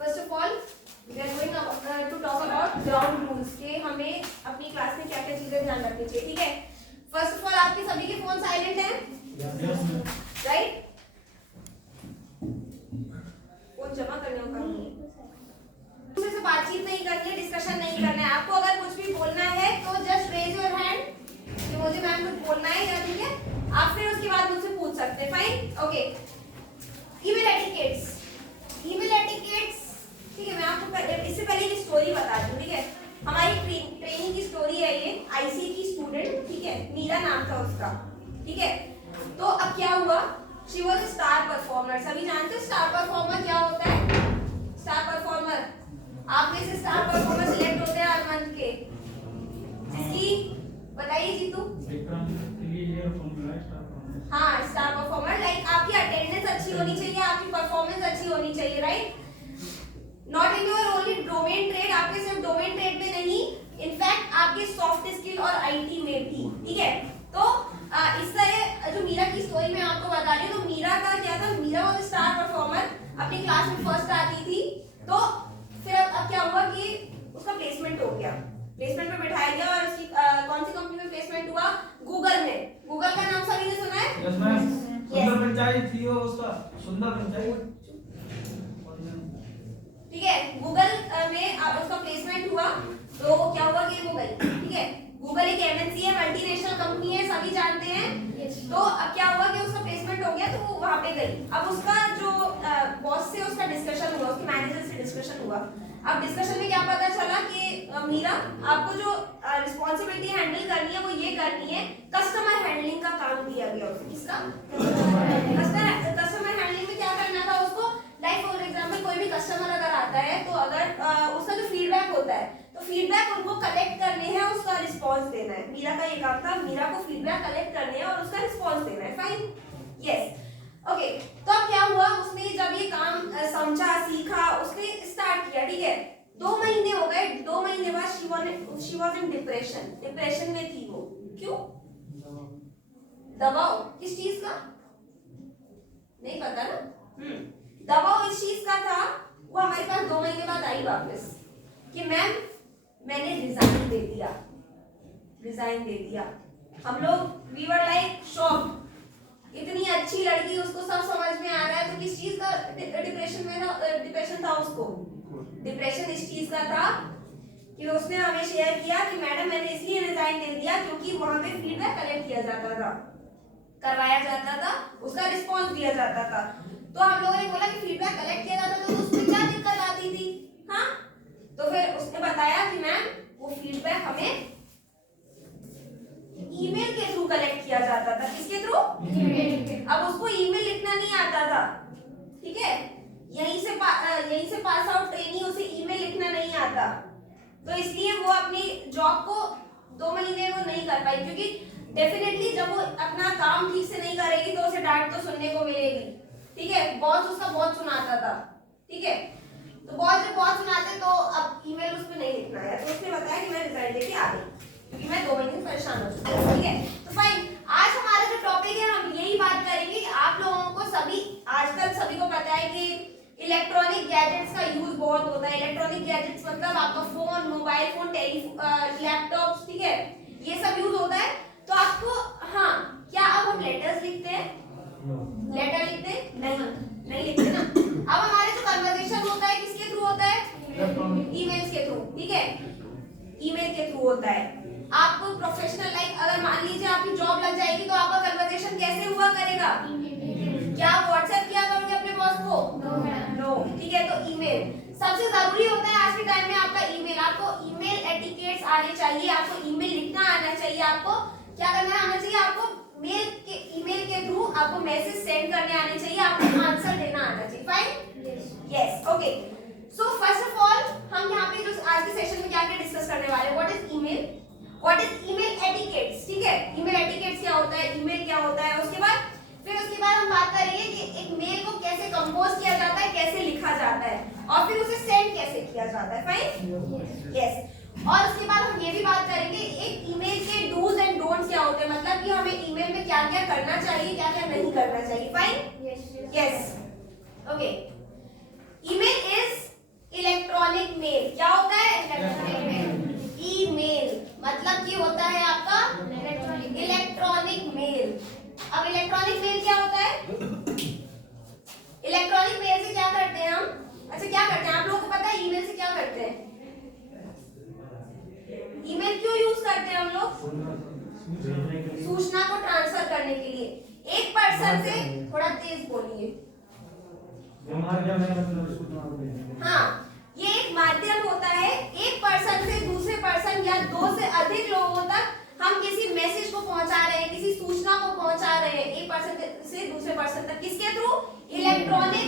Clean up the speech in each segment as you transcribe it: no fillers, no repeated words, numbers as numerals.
First of all we are going to talk about ground rules के हमें अपनी class में क्या क्या चीजें ध्यान रखनी चाहिए, ठीक है। फर्स्ट ऑफ ऑल आपके सभी के फोन साइलेंट हैं, राइट? फोन जमा करने का काम नहीं है, दूसरे से बातचीत नहीं करनी है, डिस्कशन नहीं करना है। आपको अगर कुछ भी बोलना है तो जस्ट रेज योर हैंड कि मुझे मैम कुछ बोलना है या ठीक है, आप फिर उसके बाद मुझसे पूछ सकते हैं, fine, okay. Email etiquettes, email etiquettes, ठीक है। मैं आपको इससे पहले एक स्टोरी बता दूं, ठीक है। हमारी ट्रेनिंग की स्टोरी है ये, आईसी की स्टूडेंट, ठीक है, मीरा नाम था उसका, ठीक है। तो अब क्या हुआ, she was a star performer. सभी जानते हो स्टार परफॉर्मर क्या होता है? स्टार परफॉर्मर, आप में से स्टार परफॉर्मर सिलेक्ट होते हैं हर मंथ के, जिसकी बताइए जीतू। हाँ, स्टार परफॉर्मर, लाइक आपकी अटेंडेंस अच्छी होनी चाहिए, आपकी परफॉर्मेंस अच्छी होनी चाहिए, right? Not in your only domain trade, आपके सिर्फ डोमेन ट्रेड में नहीं, इनफैक्ट आपके सॉफ्ट स्किल और आईटी में भी, ठीक है। तो इसका ये जो मीरा की स्टोरी मैं आपको बता रही हूँ, तो मीरा का क्या था, मीरा वाज स्टार परफॉर्मर, अपनी क्लास में फर्स्ट आती थी। तो फिर अब क्या हुआ कि उसका प्लेसमेंट हो गया, प्लेसमेंट पे बिठाया गया और उसकी कौन सी कंपनी में प्लेसमेंट हुआ? गूगल में। गूगल का नाम सभी ने सुना है? Yes ma'am. सुंदर पिचाई थी वो, उसका सुंदर पिचाई, ठीक है। गूगल में अब उसका प्लेसमेंट हुआ, तो क्या हुआ कि वो गई, ठीक है। गूगल एक एमएनसी है, मल्टीनेशनल कंपनी है, सभी जानते हैं। तो अब क्या हुआ कि उसका प्लेसमेंट हो गया, तो वो वहां पे गई। अब उसका जो बॉस से उसका डिस्कशन हुआ, उसके मैनेजर से डिस्कशन हुआ। अब डिस्कशन में क्या पता चला कि मीरा, आपको जो रिस्पॉन्सिबिलिटी हैंडल करनी है वो ये करनी है, कस्टमर हैंडलिंग का काम दिया गया उसको। किसका? कस्टमर हैंडलिंग में क्या करना था उसको, लाइक फॉर एग्जांपल कोई भी कस्टमर अगर आता है तो अगर उसका जो फीडबैक होता है, तो फीडबैक उनको कलेक्ट करने हैं, उसका रिस्पांस देना है। मीरा का ये काम था, मीरा को फीडबैक कलेक्ट करने हैं और उसका रिस्पांस देना है, फाइन, यस, ओके। तो अब क्या हुआ, उसने जब ये काम समझा, सीखा, उसने स्टार्ट किया, ठीक है। 2 महीने हो गए, 2 महीने बाद she was in depression, depression में थी वो। क्यों? दबाव किस चीज का नहीं पता ना, दबाव इस चीज का था। वो हमारे पास 2 महीने बाद आई वापस कि मैम मैंने रिजाइन दे दिया, रिजाइन दे दिया। हम लोग वी वर लाइक शॉक, इतनी अच्छी लड़की, उसको सब समझ में आ रहा है, तो किस चीज का डिप्रेशन में था? डिप्रेशन था उसको, डिप्रेशन इस चीज का था कि उसने हमें शेयर किया कि मैडम मैंने इसलिए रिजाइन दे दिया क्योंकि वहां पे फीडबैक कलेक्ट किया जाता था, करवाया जाता था, उसका रिस्पांस दिया जाता था। तो हम लोगों ने बोला कि फीडबैक कलेक्ट किया जाता तो उसमें क्या दिक्कत आती थी? हाँ, तो फिर उसने बताया कि मैम वो फीडबैक हमें ईमेल के थ्रू कलेक्ट किया जाता था। किसके थ्रू? ईमेल के। अब उसको ईमेल लिखना नहीं आता था, ठीक है, यहीं से पास आउट ट्रेनी, उसे ईमेल लिखना नहीं आता, तो इसलिए वो अपनी जॉब को 2 महीने वो नहीं कर पाई, क्योंकि डेफिनेटली जब वो अपना काम ठीक से नहीं करेगी तो उसे डांट तो सुनने को मिलेगी, ठीक है। बॉस उसका बहुत सुनाता था, ठीक है। तो बॉस जब बहुत सुनाते तो अब ईमेल उस पे नहीं लिखना है, तो उसने बताया कि मैं रिजल्ट लेके आ गई क्योंकि मैं 2 महीने से परेशान हो चुकी हूँ, ठीक है। तो फाइन, आज हमारा जो टॉपिक है हम यही बात करेंगे कि आप लोगों को सभी, आजकल सभी को पता है कि इलेक्ट्रॉनिक गैजेट्स का यूज बहुत होता है। इलेक्ट्रॉनिक गैजेट्स मतलब आपका फोन, मोबाइल फोन, लैपटॉप, ठीक है, ये सब यूज होता है। तो आपको, हाँ, क्या अब हम लेटर्स लिखते हैं? लेटर लिखते हैं? नहीं लिखते ना। अब हमारे जो कन्वर्सेशन होता है किसके थ्रू होता है? ईमेल्स के थ्रू, ठीक है, ईमेल के थ्रू होता है। आपको प्रोफेशनल लाइफ, अगर मान लीजिए आपकी जॉब लग जाएगी तो आपका कन्वर्सेशन कैसे हुआ करेगा? क्या आप व्हाट्सएप किया करोगे अपने बॉस को? नो, ठीक है। तो ईमेल सबसे जरूरी होता है आज के टाइम में, आपका ईमेल। आपको ईमेल एटिकेट्स आने चाहिए, आपको ईमेल लिखना आना चाहिए, आपको क्या करना आना चाहिए, आपको ईमेल के थ्रू आपको मैसेज सेंड करने आने चाहिए, आपको आंसर देना आना चाहिए, fine, yes, okay. So first of all हम यहाँ पे जो आज के सेशन में क्या क्या डिस्कस करने वाले हैं, what is email, what is email etiquettes, ठीक है। ईमेल एटिकेट्स क्या होता है, ईमेल क्या होता है, उसके बाद हम बात करेंगे कि एक मेल को कैसे कंपोज किया जाता है, कैसे लिखा जाता है, और फिर उसे सेंड कैसे किया जाता है, फाइन, यस। और उसके बाद हम ये भी बात करेंगे एक ईमेल के डूज एंड डोंट्स क्या होते हैं, मतलब कि हमें ईमेल में क्या क्या करना चाहिए, क्या क्या नहीं करना चाहिए, fine, yes, okay. Email is हाँ, ये एक माध्यम होता है, एक पर्सन से दूसरे पर्सन या दो से अधिक लोगों तक हम किसी मैसेज को पहुंचा रहे हैं, किसी सूचना को पहुंचा रहे हैं, एक पर्सन से दूसरे पर्सन तक। किसके थ्रू? इलेक्ट्रॉनिक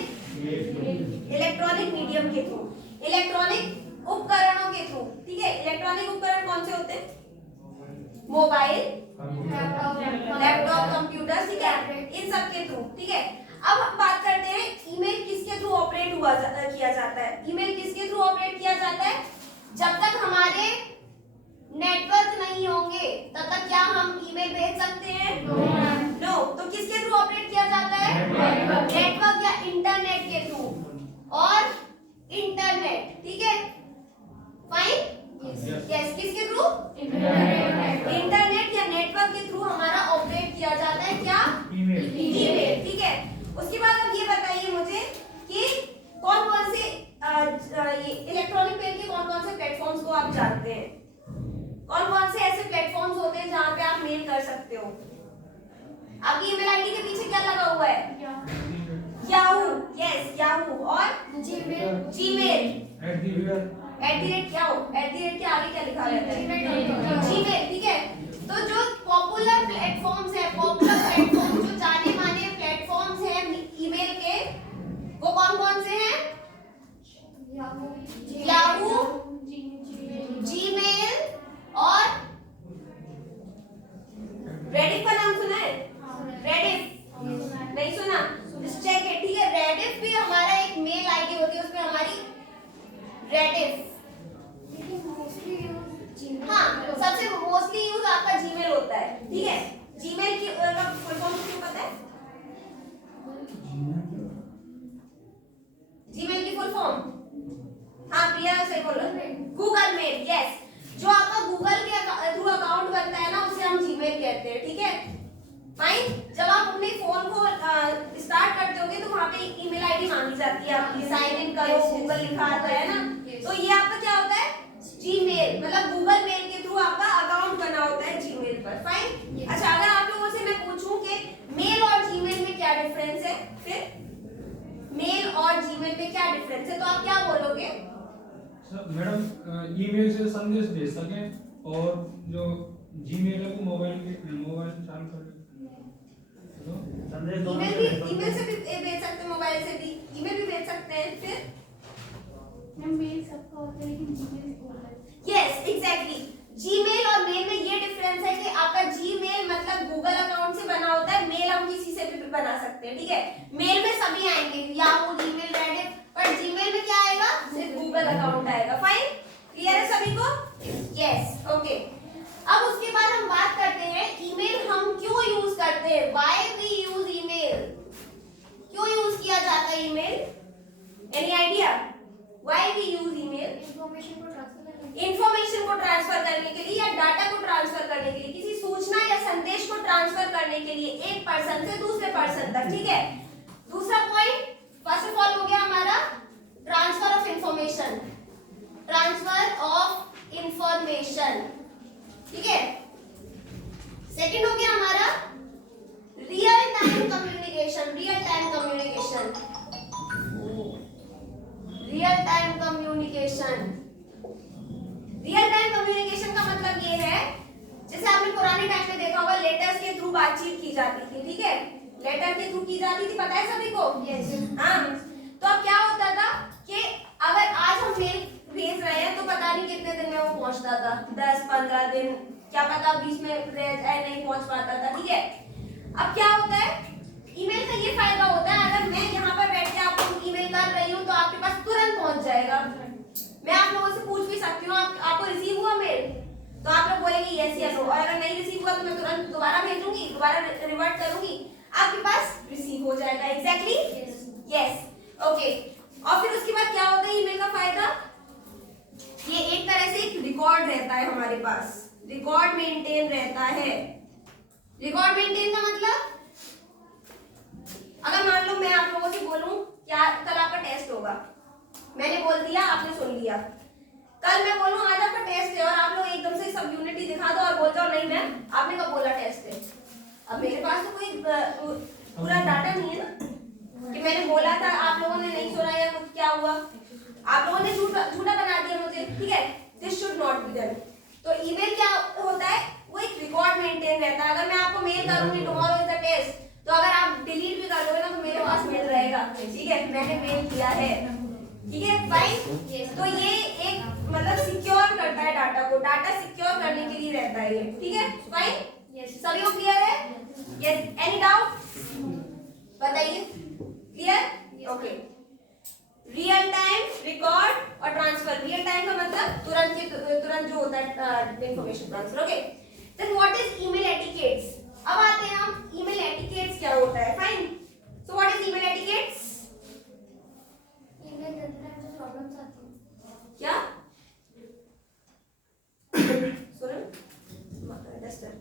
मीडियम के थ्रू, इलेक्ट्रॉनिक उपकरणों के थ्रू। ठीक है, इलेक्ट्रॉनिक उपकरण कौन से होते हैं? मोबाइल, लैपटॉप, कंप्यूटर, ठीक है, इन सब के थ्रू। ठीक है, अब हम बात करते हैं ईमेल किसके थ्रू ऑपरेट किया जाता है। ईमेल किसके थ्रू ऑपरेट किया जाता है? जब तक हमारे नेटवर्क नहीं होंगे तब तक क्या हम ईमेल भेज सकते हैं? नो। तो किसके थ्रू ऑपरेट किया जाता है? नेटवर्क या इंटरनेट के थ्रू। और इंटरनेट, ठीक है, फाइन, यस, किसके थ्रू? इंटरनेट या नेटवर्क के थ्रू हमारा ऑपरेट किया जाता है क्या? ईमेल। ठीक है, उसके बाद अब ये बताइए मुझे कि कौन कौन से इलेक्ट्रॉनिक मेल के कौन कौन से प्लेटफॉर्म्स को आप जानते हैं? कौन कौन से ऐसे प्लेटफॉर्म्स होते हैं जहां पे आप मेल कर सकते हो? आपकी ईमेल आईडी के पीछे क्या लगा हुआ है? Yahoo, yes, Yahoo. और जीमेल क्या हो? के आगे क्या लिखा रहता है? जीमेल। ठीक है, तो जो पॉपुलर प्लेटफॉर्म्स है, जो जाने माने प्लेटफॉर्म्स हैं ईमेल के, वो कौन कौन से हैं? याहू, जीमेल और रेडिफ का नाम सुना है? रेडिफ नहीं सुना? चेक है। ठीक है, रेडिफ भी हमारा एक मेल आईडी होती है, उसमें हमारी रेडिफ। हाँ, सबसे मोस्टली यूज आपका जीमेल होता है। ठीक है, जीमेल की फुल फॉर्म क्यों पता है? जीमेल की फुल फॉर्म, हाँ प्रिया सही बोल रहे हो, गूगल मेल। यस, जो आपका गूगल के थ्रू अकाउंट बनता है ना, उसे हम जीमेल कहते हैं। ठीक है, फाइन। जब आप अपने फोन को स्टार्ट करते होगे तो वहां पे ईमेल आईडी मांगी जाती है आपकी, साइन इन करो, गूगल लिखा आता है ना, तो ये आपका क्या होता है? जीमेल, मतलब गूगल मेल के थ्रू आपका अकाउंट बना होता है जीमेल पर। फाइन। अच्छा, अगर आप लोगों से मैं पूछूं कि मेल और जीमेल में क्या डिफरेंस है, फिर मेल और जीमेल में क्या डिफरेंस है, तो आप क्या बोलोगे? मैडम, ईमेल से संदेश भेज सकें और जो जीमेल है वो मोबाइल चालू कर संदेश ईमेल से भी भेज सकते हैं, मोबाइल से भी ईमेल भी भेज सकते हैं। फिर मेल सबका होता है लेकिन जीमेल होता है। Yes, exactly. जीमेल और मेल में ये डिफरेंस है कि आपका जीमेल मतलब गूगल अकाउंट से बना होता है, मेल हम किसी से भी बना सकते हैं। ठीक है, मेल में सभी आएंगे, याहू, जीमेल, रेडिफ, पर जीमेल में क्या आएगा? सिर्फ गूगल अकाउंट आएगा। फाइन, क्लियर है सभी को? Yes, okay. अब उसके बाद हम बात करते हैं ईमेल हम क्यों यूज करते हैं, व्हाई वी यूज ईमेल। क्यों यूज किया जाता है email? Any idea why we use email? Information को ट्रांसफर करने के लिए या डाटा को ट्रांसफर करने के लिए, किसी सूचना या संदेश को ट्रांसफर करने के लिए एक पर्सन से दूसरे पर्सन तक। ठीक है, दूसरा पॉइंट फर्स्ट ऑफ ऑल हो गया हमारा ट्रांसफर ऑफ इंफॉर्मेशन, ठीक है। सेकंड हो गया हमारा real time communication, real time communication का मतलब ये है, जैसे आपने पुराने टाइम में देखा होगा लेटर्स के थ्रू बातचीत की जाती थी, ठीक है, लेटर के थ्रू की जाती थी, पता है सभी को? Yes. हाँ, तो अब क्या होता था कि अगर आज हम मेल भेज रहे हैं तो पता नहीं कितने दिन में वो पहुंचता था, 10-15 दिन, क्या पता बीच में रह जाए, नहीं पहुंच पाता था, ठीक है। अब क्या होता है, ईमेल का ये फायदा होता है, अगर मैं यहाँ पर बैठ के आपको ईमेल कर रही हूँ तो आपके पास तुरंत पहुंच जाएगा। मैं आप लोगों से पूछ भी सकती हूँ आपको रिसीव हुआ मेल, तो आप लोग बोलेंगे यस या नो, और अगर नहीं रिसीव हुआ तो मैं तुरंत दोबारा भेजूंगी, दोबारा रिवर्ट करूंगी, आपके पास रिसीव हो जाएगा। Exactly, yes, okay. और फिर उसके बाद क्या होता है ईमेल का फायदा, ये एक तरह से एक रिकॉर्ड रहता है हमारे पास, रिकॉर्ड मेंटेन रहता है। रिकॉर्ड मेंटेन का मतलब, अगर मान लो मैं आप लोगों से बोलूं क्या कल आपका टेस्ट होगा, मैंने बोल दिया, आपने सुन लिया, कल मैं बोलूं आज आपका टेस्ट है और आप लोग एकदम से सब यूनिटी दिखा दो और बोल जाओ नहीं मैम आपने कब बोला टेस्ट है, अब मेरे पास तो कोई पूरा डाटा नहीं है ना, कि मैंने बोला था आप लोगों ने नहीं सुना या कुछ क्या हुआ, आप लोगों ने झूठा बना दिया मुझे, ठीक है। This should not be done. तो ईमेल क्या होता है, वो एक रिकॉर्ड मेंटेन रहता है। अगर मैं आपको मेल करूंगी टुमारो इज द टेस्ट, तो अगर आप डिलीट भी कर दोगे ना तो मेरे पास मेल रहेगा, ठीक है, मैंने मेल किया है, ठीक है, फाइन। तो ये एक मतलब सिक्योर करता है डाटा को, डाटा सिक्योर करने के लिए रहता है ये, ठीक है, फाइन। सभी को क्लियर है? यस, एनी डाउट बताइए? Clear? Okay. Real time record और ट्रांसफर। रियल टाइम का मतलब तुरंत जो होता है information transfer, okay. Then what is email etiquettes? अब आते हैं हम ईमेल एटिकेट्स क्या होता है, fine. So what is email etiquettes? Email करते टाइम जो प्रॉब्लम्स आती हैं। क्या? सुनो डस्टर।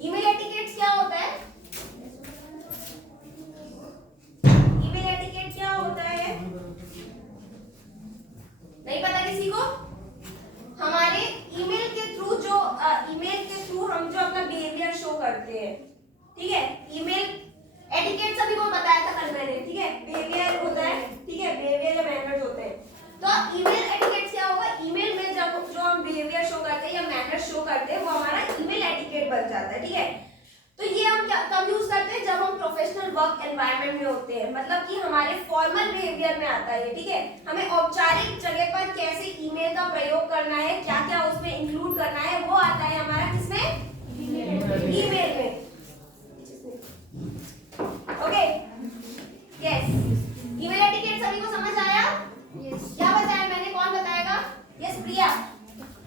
ईमेल एटिकेट्स क्या होता है? ईमेल एटिकेट क्या होता है? नहीं पता किसी को? हमारे ईमेल के थ्रू हम जो अपना बिहेवियर शो करते हैं, ठीक है। ईमेल एटिकेट सभी को बताया था कल मैंने, ठीक है। बिहेवियर होता है, ठीक है, बिहेवियर या मैनर्स होते हैं। तो ईमेल एटिकेट क्या होगा? ईमेल में जब जो हम बिहेवियर शो करते हैं या मैनर्स शो करते हैं वो हमारा ईमेल एटिकेट बन जाता है, ठीक है। तो ये हम कब यूज करते हैं? जब हम प्रोफेशनल वर्क एनवायरनमेंट में होते हैं, मतलब कि हमारे फॉर्मल बिहेवियर में आता है, ठीक है। हमें औपचारिक जगह पर कैसे ईमेल का प्रयोग करना है, क्या क्या उसमें इंक्लूड करना है, वो आता है हमारा किसमें? ईमेल में, ओके। यस, ईमेल एटिकेट सभी को समझ आया? यस। क्या बताया मैंने, कौन बताएगा? यस प्रिया।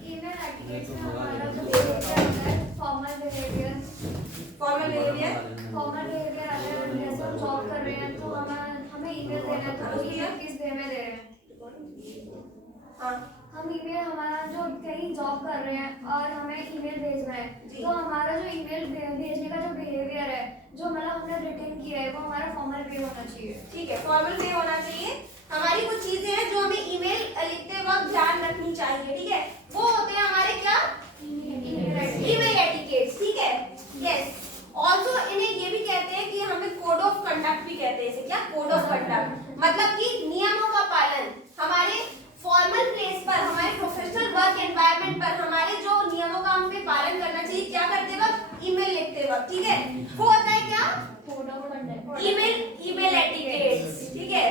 ईमेल एटिकेट्स में हमारा जो बिहेवियर होता है, फॉर्मल बिहेवियर आता है। जैसे हम जॉब कर रहे हैं तो हमें ईमेल देना है, तो ईमेल किस वे में दे रहे हैं? हाँ, हम ईमेल, हमारा जो कहीं जॉब कर रहे हैं और हमें ईमेल भेजना है, जी। तो हमारा जो ईमेल भेजने का जो बिहेवियर है, जो मतलब हमने रिटर्न किया है, वो हमारा फॉर्मल वे होना चाहिए, ठीक है, फॉर्मल वे होना चाहिए। हमारी कुछ चीजें हैं जो हमें ईमेल लिखते वक्त ध्यान रखनी चाहिए, ठीक है। वो होते हैं हमारे क्या? ईमेल एटिकेट्स, ठीक है। यस, ऑल्सो इन्हें ये भी कहते हैं कि हमें कोड ऑफ कंडक्ट भी कहते हैं। इसे क्या? कोड ऑफ कंडक्ट, मतलब कि नियमों का पालन। हमारे फॉर्मल प्लेस पर, हमारे प्रोफेशनल वर्क एनवायरनमेंट पर हमारे जो नियमों का हमें पालन करना चाहिए, क्या करते वक्त? ईमेल लिखते वक्त, ठीक है। वो होता है क्या? Code of conduct, email etiquettes, ठीक है।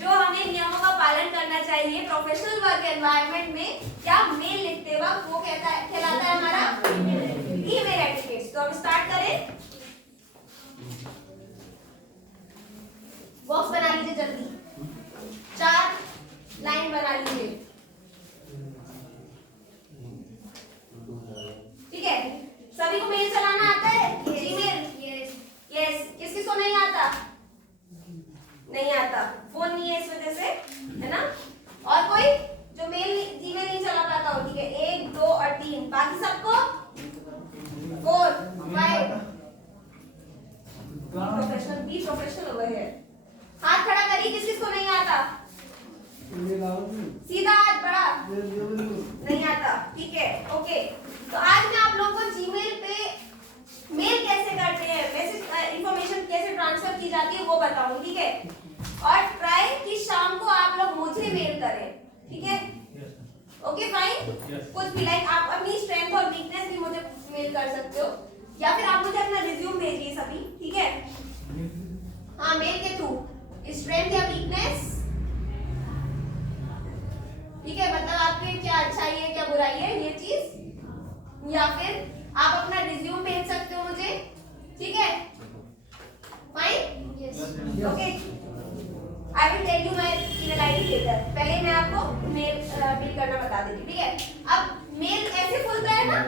जो हमें नियमों का पालन करना चाहिए प्रोफेशनल वर्क एनवायरनमेंट में, क्या मेल लिखते वक्त, वो कहलाता है हमारा ईमेल एटिकेट्स। तो हम स्टार्ट करें, बॉक्स बना लीजिए जल्दी, 4 लाइन बना लीजिए, ठीक है। सभी को मेल चलाना आता है? जीमेल? यस। किस किस को नहीं आता? नहीं आता, फोन नहीं है इस वजह से, है ना। और कोई जो जीमेल नहीं चला पाता हो, ठीक है। 1 2 और 3, बाकी सबको 4 5। Professional, be professional over here. हाथ खड़ा करिए, किस किस को नहीं आता? सीधा हाथ बड़ा, नहीं आता, ठीक है, ओके। तो आज मैं आप लोगों को जीमेल पे मेल कैसे करते हैं, मैसेज इंफॉर्मेशन कैसे ट्रांसफर की जाती है वो बताऊंगी, ठीक है। और ट्राई कि शाम को आप लोग मुझे मेल करें, ठीक है, ओके फाइन। कुछ भी लाइक आप अपनी स्ट्रेंथ और वीकनेस भी मुझे मेल कर सकते हो, या फिर आप मुझे अपना रिज्यूम भेजिए सभी, ठीक है। हाँ, मेल के थ्रू स्ट्रेंथ या वीकनेस, ठीक है, मतलब आपके क्या अच्छाई है क्या बुराई है ये चीज, या फिर आप अपना रिज्यूम भेज सकते हो मुझे, ठीक है, fine. Okay, I will tell you my email ID letter. पहले मैं आपको मेल करना बता देती हूँ, ठीक है। अब मेल ऐसे खुलता है ना,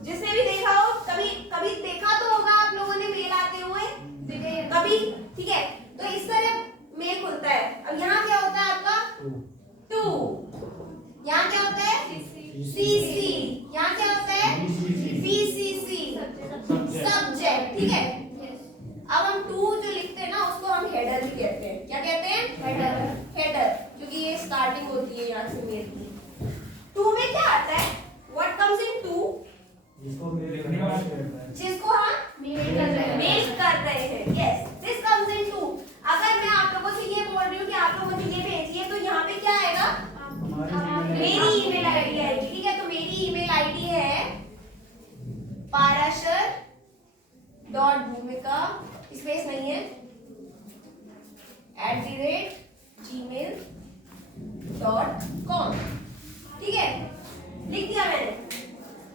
जिसने भी देखा हो, कभी देखा तो होगा आप लोगों ने मेल आते हुए कभी, ठीक है। तो इस तरह मेल खुलता है। अब यहाँ क्या होता है आपका? टू, यहाँ क्या होता है? सीसी, यहाँ क्या होता है? बीसीसी, सब्जेक्ट, ठीक है। अब हम टू जो लिखते हैं ना, उसको हम हेडर भी कहते हैं। क्या कहते हैं? हेडर, क्योंकि ये स्टार्टिंग होती है यहाँ से मेल की। टू में क्या आता है? What comes into? जिसको हम मेल कर रहे हैं, yes, this comes into. gmail.com। ठीक है, लिख दिया मैंने।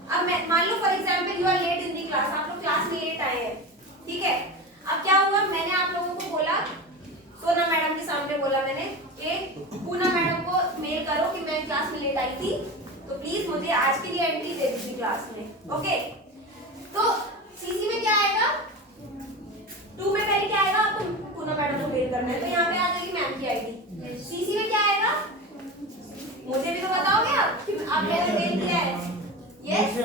अब मैं मान लो for example you are late in the class, आप लोग क्लास में लेट आए हैं, ठीक है। अब क्या हुआ, मैंने आप लोगों को बोला, सोना मैडम के सामने बोला मैंने कि पूना मैडम को मेल करो कि मैं क्लास में लेट आई थी, तो प्लीज मुझे आज के लिए एंट्री दे दीजिए क्लास में। ओके, तो सीसी में क्या आएगा, 2 में पहले क्या आएगा, आपको पूना मैडम को मेल करना है, तो यहाँ पे आ जाएगी मैम की आईडी। सीसी में क्या आएगा, मुझे भी तो बताओगे आप कि आपने मेल किया है। यस,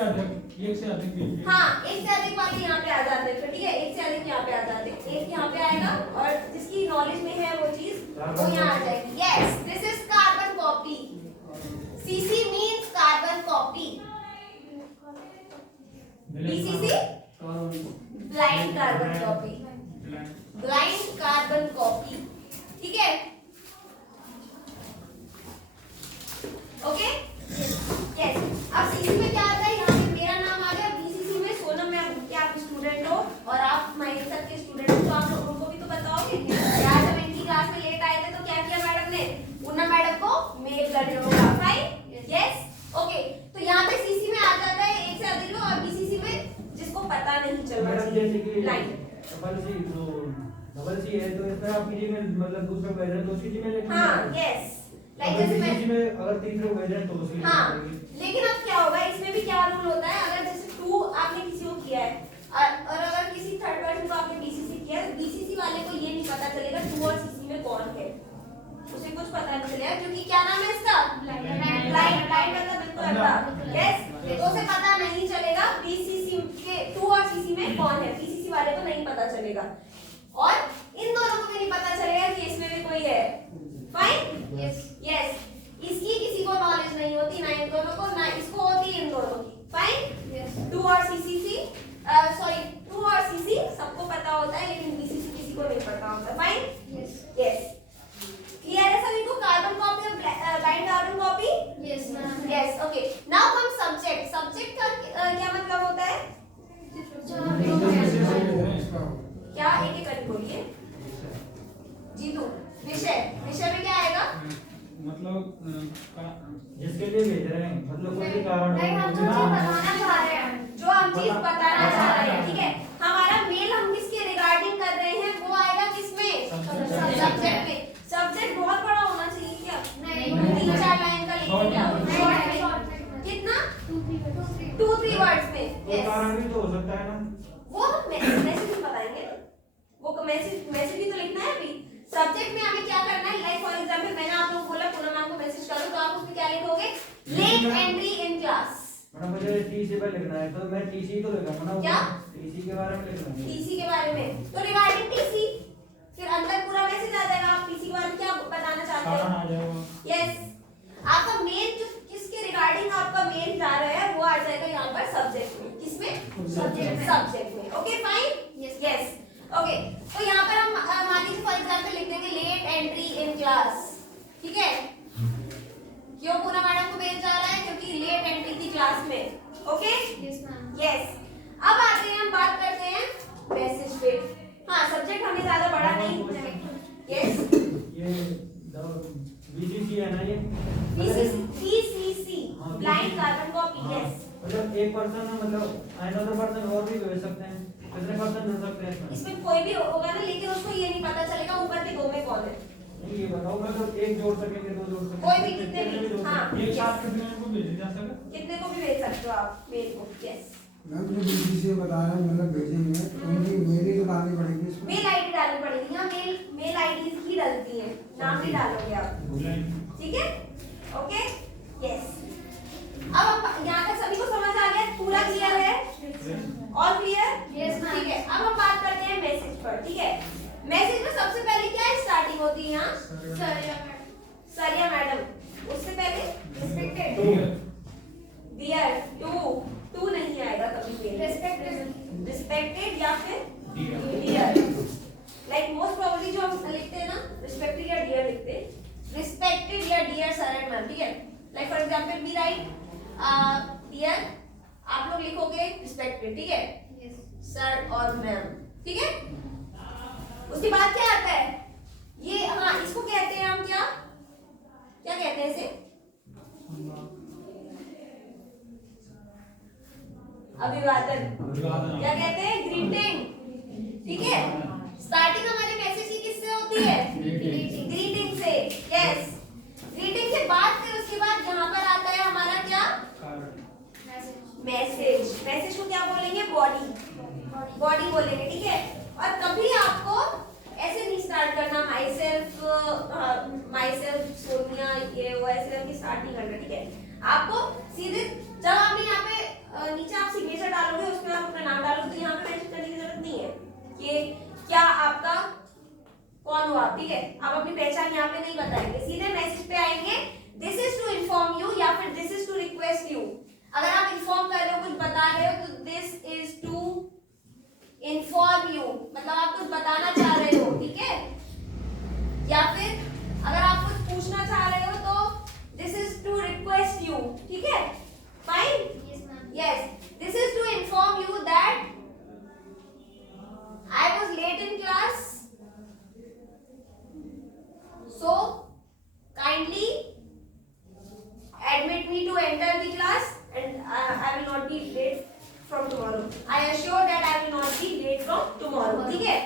एक से अधिक भी। हाँ, एक से अधिक वाले यहाँ पे आ जाते हैं, ठीक है, एक से अधिक यहाँ पे आ जाते हैं, एक यहाँ पे आएगा और जिसकी नॉलेज में है वो चीज वो यहाँ आ जाएगी। Yes, this is carbon copy. CC means carbon copy, BCC blind carbon copy, blind carbon copy, ठीक है। Okay, yes. अब सीसी में क्या आता है, यहाँ पे मेरा नाम आ गया, बीसीसी में सोनम मैम के आप स्टूडेंट हो और आप माइनर सर के स्टूडेंट हो, तो आप लोग उनको भी तो बताओगे कि आज हम इनकी क्लास में लेट आए थे, तो क्या किया मैडम ने, पूना मैडम को मेल कर दिया होगा, राइट। यस, ओके, तो यहाँ पे सीसी में आ जाता है एक से अधिक लोग, और बीसीसी में जिसको पता नहीं चल रहा मैडम जैसे कि लाइन डबल सी है, तो इसमें आप जीमेल मतलब दूसरा भेज रहे हैं तो उसकी जीमेल लिखनी हाँ, है। यस, लाइक जैसे मैं में अगर तीसरे को भेज रहे हैं तो उसकी हाँ, लिखनी लेकिन अब क्या होगा, इसमें भी क्या रूल होता है, अगर जैसे 2 आपने किसी को किया है और अगर किसी थर्ड पर्सन को आपने बीसीसी किया है, बीसीसी वाले को ये नहीं पता चलेगा 2 और सीसी में कौन है, उसे कुछ पता नहीं चलेगा, क्योंकि क्या नाम है इसका, ब्लाइंड मतलब बिल्कुल अंधा। यस, तो उसे पता नहीं चलेगा बीसीसी के 2 और सीसी में कौन है, बीसीसी वाले को नहीं पता चलेगा, और इन दोनों को भी नहीं पता चलेगा कि इसमें भी कोई है। फाइन, यस, यस, इसकी किसी को नॉलेज नहीं होती, ना इन दोनों को, ना इसको होती इन दोनों की। फाइन, यस, 2 और सीसी सॉरी 2 और सीसी सबको पता होता है, लेकिन बीसीसी किसी को नहीं पता होता। फाइन, यस, यस, क्लियर है सभी को, कार्बन कॉपी और blind carbon copy. Yes ma'am. Yes, okay, now come subject. Subject का क्या मतलब होता है, जो हम लोग हैं, क्या, एक एक करके बोलिए जीतू। विषय में क्या आएगा, मतलब जिसके लिए भेज रहे हैं, मतलब कोई भी कारण नहीं, हम जो चीज बताना चाह रहे हैं, जो हम चीज बताना चाह रहे हैं, ठीक है, हमारा मेल हम किसके रिगार्डिंग कर रहे हैं, वो आएगा किसमें, सब्जेक्ट में। सब्जेक्ट बहुत बड़ा होना चाहिए क्या, नहीं, 3-4 लाइन का लिखते क्या, नहीं, शॉर्ट में कितना, 2-3 2-3 वर्ड्स में। तो कारण भी तो हो सकता है ना, वो हम मैसेज में बताएंगे, वो मैसेज भी तो लिखना है अभी। सब्जेक्ट में हमें क्या करना है, लाइक फॉर एग्जांपल मैंने आप लोगों को बोला पूना मैम को मैसेज करो, तो आप उसमें क्या लिखोगे, late entry in class. Madam मुझे टीसी पर लिखना है, तो मैं टीसी तो लिखूंगा ना, क्या? टीसी के बारे में लिखना है, टीसी के बारे में, तो रिगार्डिंग टीसी, फिर अंदर पूरा मैसेज आ जाएगा, आप टीसी के बारे में क्या बताना चाहते कारण हैं। आ जाएगा। यस, आपका मेल जो किसके रिगार्डिंग आपका मेल जा रहा है वो आ जाएगा यहाँ पर सब्जेक्ट में, किसमें, सब्जेक्ट में। ओके, फाइन, यस, ओके, तो यहाँ पर हम मान लीजिए फॉर एग्जांपल लिख देंगे लेट एंट्री इन क्लास, ठीक है, क्यों पूना मैडम को मेल जा रहा है, क्योंकि लेट एंट्री थी क्लास में। Okay, yes ma'am. यस, अब आते हैं, हम बात करते हैं मैसेज पे। हाँ, सब्जेक्ट हमें ज्यादा बड़ा नहीं, यस, ये बीसीसी है ना, ये BCC blind carbon copy. Yes, मतलब एक पर्सन है, मतलब अनदर पर्सन और भी भेज सकते हैं, कितने पर्सन जुड़ सकते हैं इसमें? इसमें कोई भी होगा ना, लेकिन उसको ये नहीं पता चलेगा ऊपर के 2 में कौन है, नहीं ये बताओ, मतलब एक जोड़ सकेंगे, 2 जोड़ सकेंगे, कोई भी, कितने भी, जोड़ हाँ, एक साथ कितने को भेजा जा सकता है? कितने को भी भेज सकते हो आप मेल को। यस, मैम जो बीसीसी बता रहे हैं मतलब भेजेंगे तो उनकी मेल ही तो डालनी पड़ेगी इसमें। मेल आईडी डालनी पड़ेगी, यहाँ मेल आईडी ही डलती है, नाम नहीं डालोगे आप, ठीक है। ओके, यस, अब यहाँ तक सभी को समझ आ गया, पूरा क्लियर है, और क्लियर। Yes, ma'am. ठीक है, अब हम बात करते हैं मैसेज पर, ठीक है। मैसेज में सबसे पहले क्या स्टार्टिंग होती है यहाँ, सरिया मैडम, उससे पहले रिस्पेक्टेड, डियर, टू नहीं आएगा कभी भी, रिस्पेक्टेड या फिर डियर, लाइक मोस्ट प्रोबेबली जो हम लिखते हैं ना, रिस्पेक्टेड या डियर लिखते हैं, रिस्पेक्टेड या डियर सर एंड मैम, ठीक है। Like for example we write dear, आप लोग लिखोगे रिस्पेक्टेड, ठीक है, सर और मैम, ठीक है। उसके बाद क्या आता है, ये हाँ, इसको कहते हैं हम क्या क्या कहते कहते हैं इसे? अभिवादन। क्या कहते हैं? ग्रीटिंग। ठीक है, स्टार्टिंग हमारे मैसेज की किससे होती है? ग्रीटिंग से। यस, ग्रीटिंग के बाद फिर उसके बाद यहाँ पर आता है हमारा क्या? मैसेज। मैसेज को क्या बोलेंगे? बॉडी बोलेंगे। ठीक है, और कभी आपको ऐसे नहीं स्टार्ट करना माई सेल्फ सोनिया ये वो ऐसे करके स्टार्ट नहीं करना। ठीक है, आपको सीधे जब आपने यहाँ पे नीचे आप सिग्नेचर डालोगे उसमें आप अपना नाम डालोगे तो यहाँ पे मेंशन करने की जरूरत नहीं है कि क्या आपका कौन हो आप। ठीक है, आप अपनी पहचान यहाँ पे नहीं बताएंगे, सीधे मैसेज पे आएंगे this is to inform you या फिर this is to request you. अगर आप इन्फॉर्म कर रहे हो, कुछ बता रहे हो तो this is to inform you, मतलब आप कुछ बताना चाह रहे हो। ठीक है, या फिर अगर आप कुछ पूछना चाह रहे हो तो this is to request you. ठीक है, fine. Yes, this is to inform you that I was late in class, so kindly admit me to enter the class and I will not be late from tomorrow. I assure that I will not be late from tomorrow. ठीक है,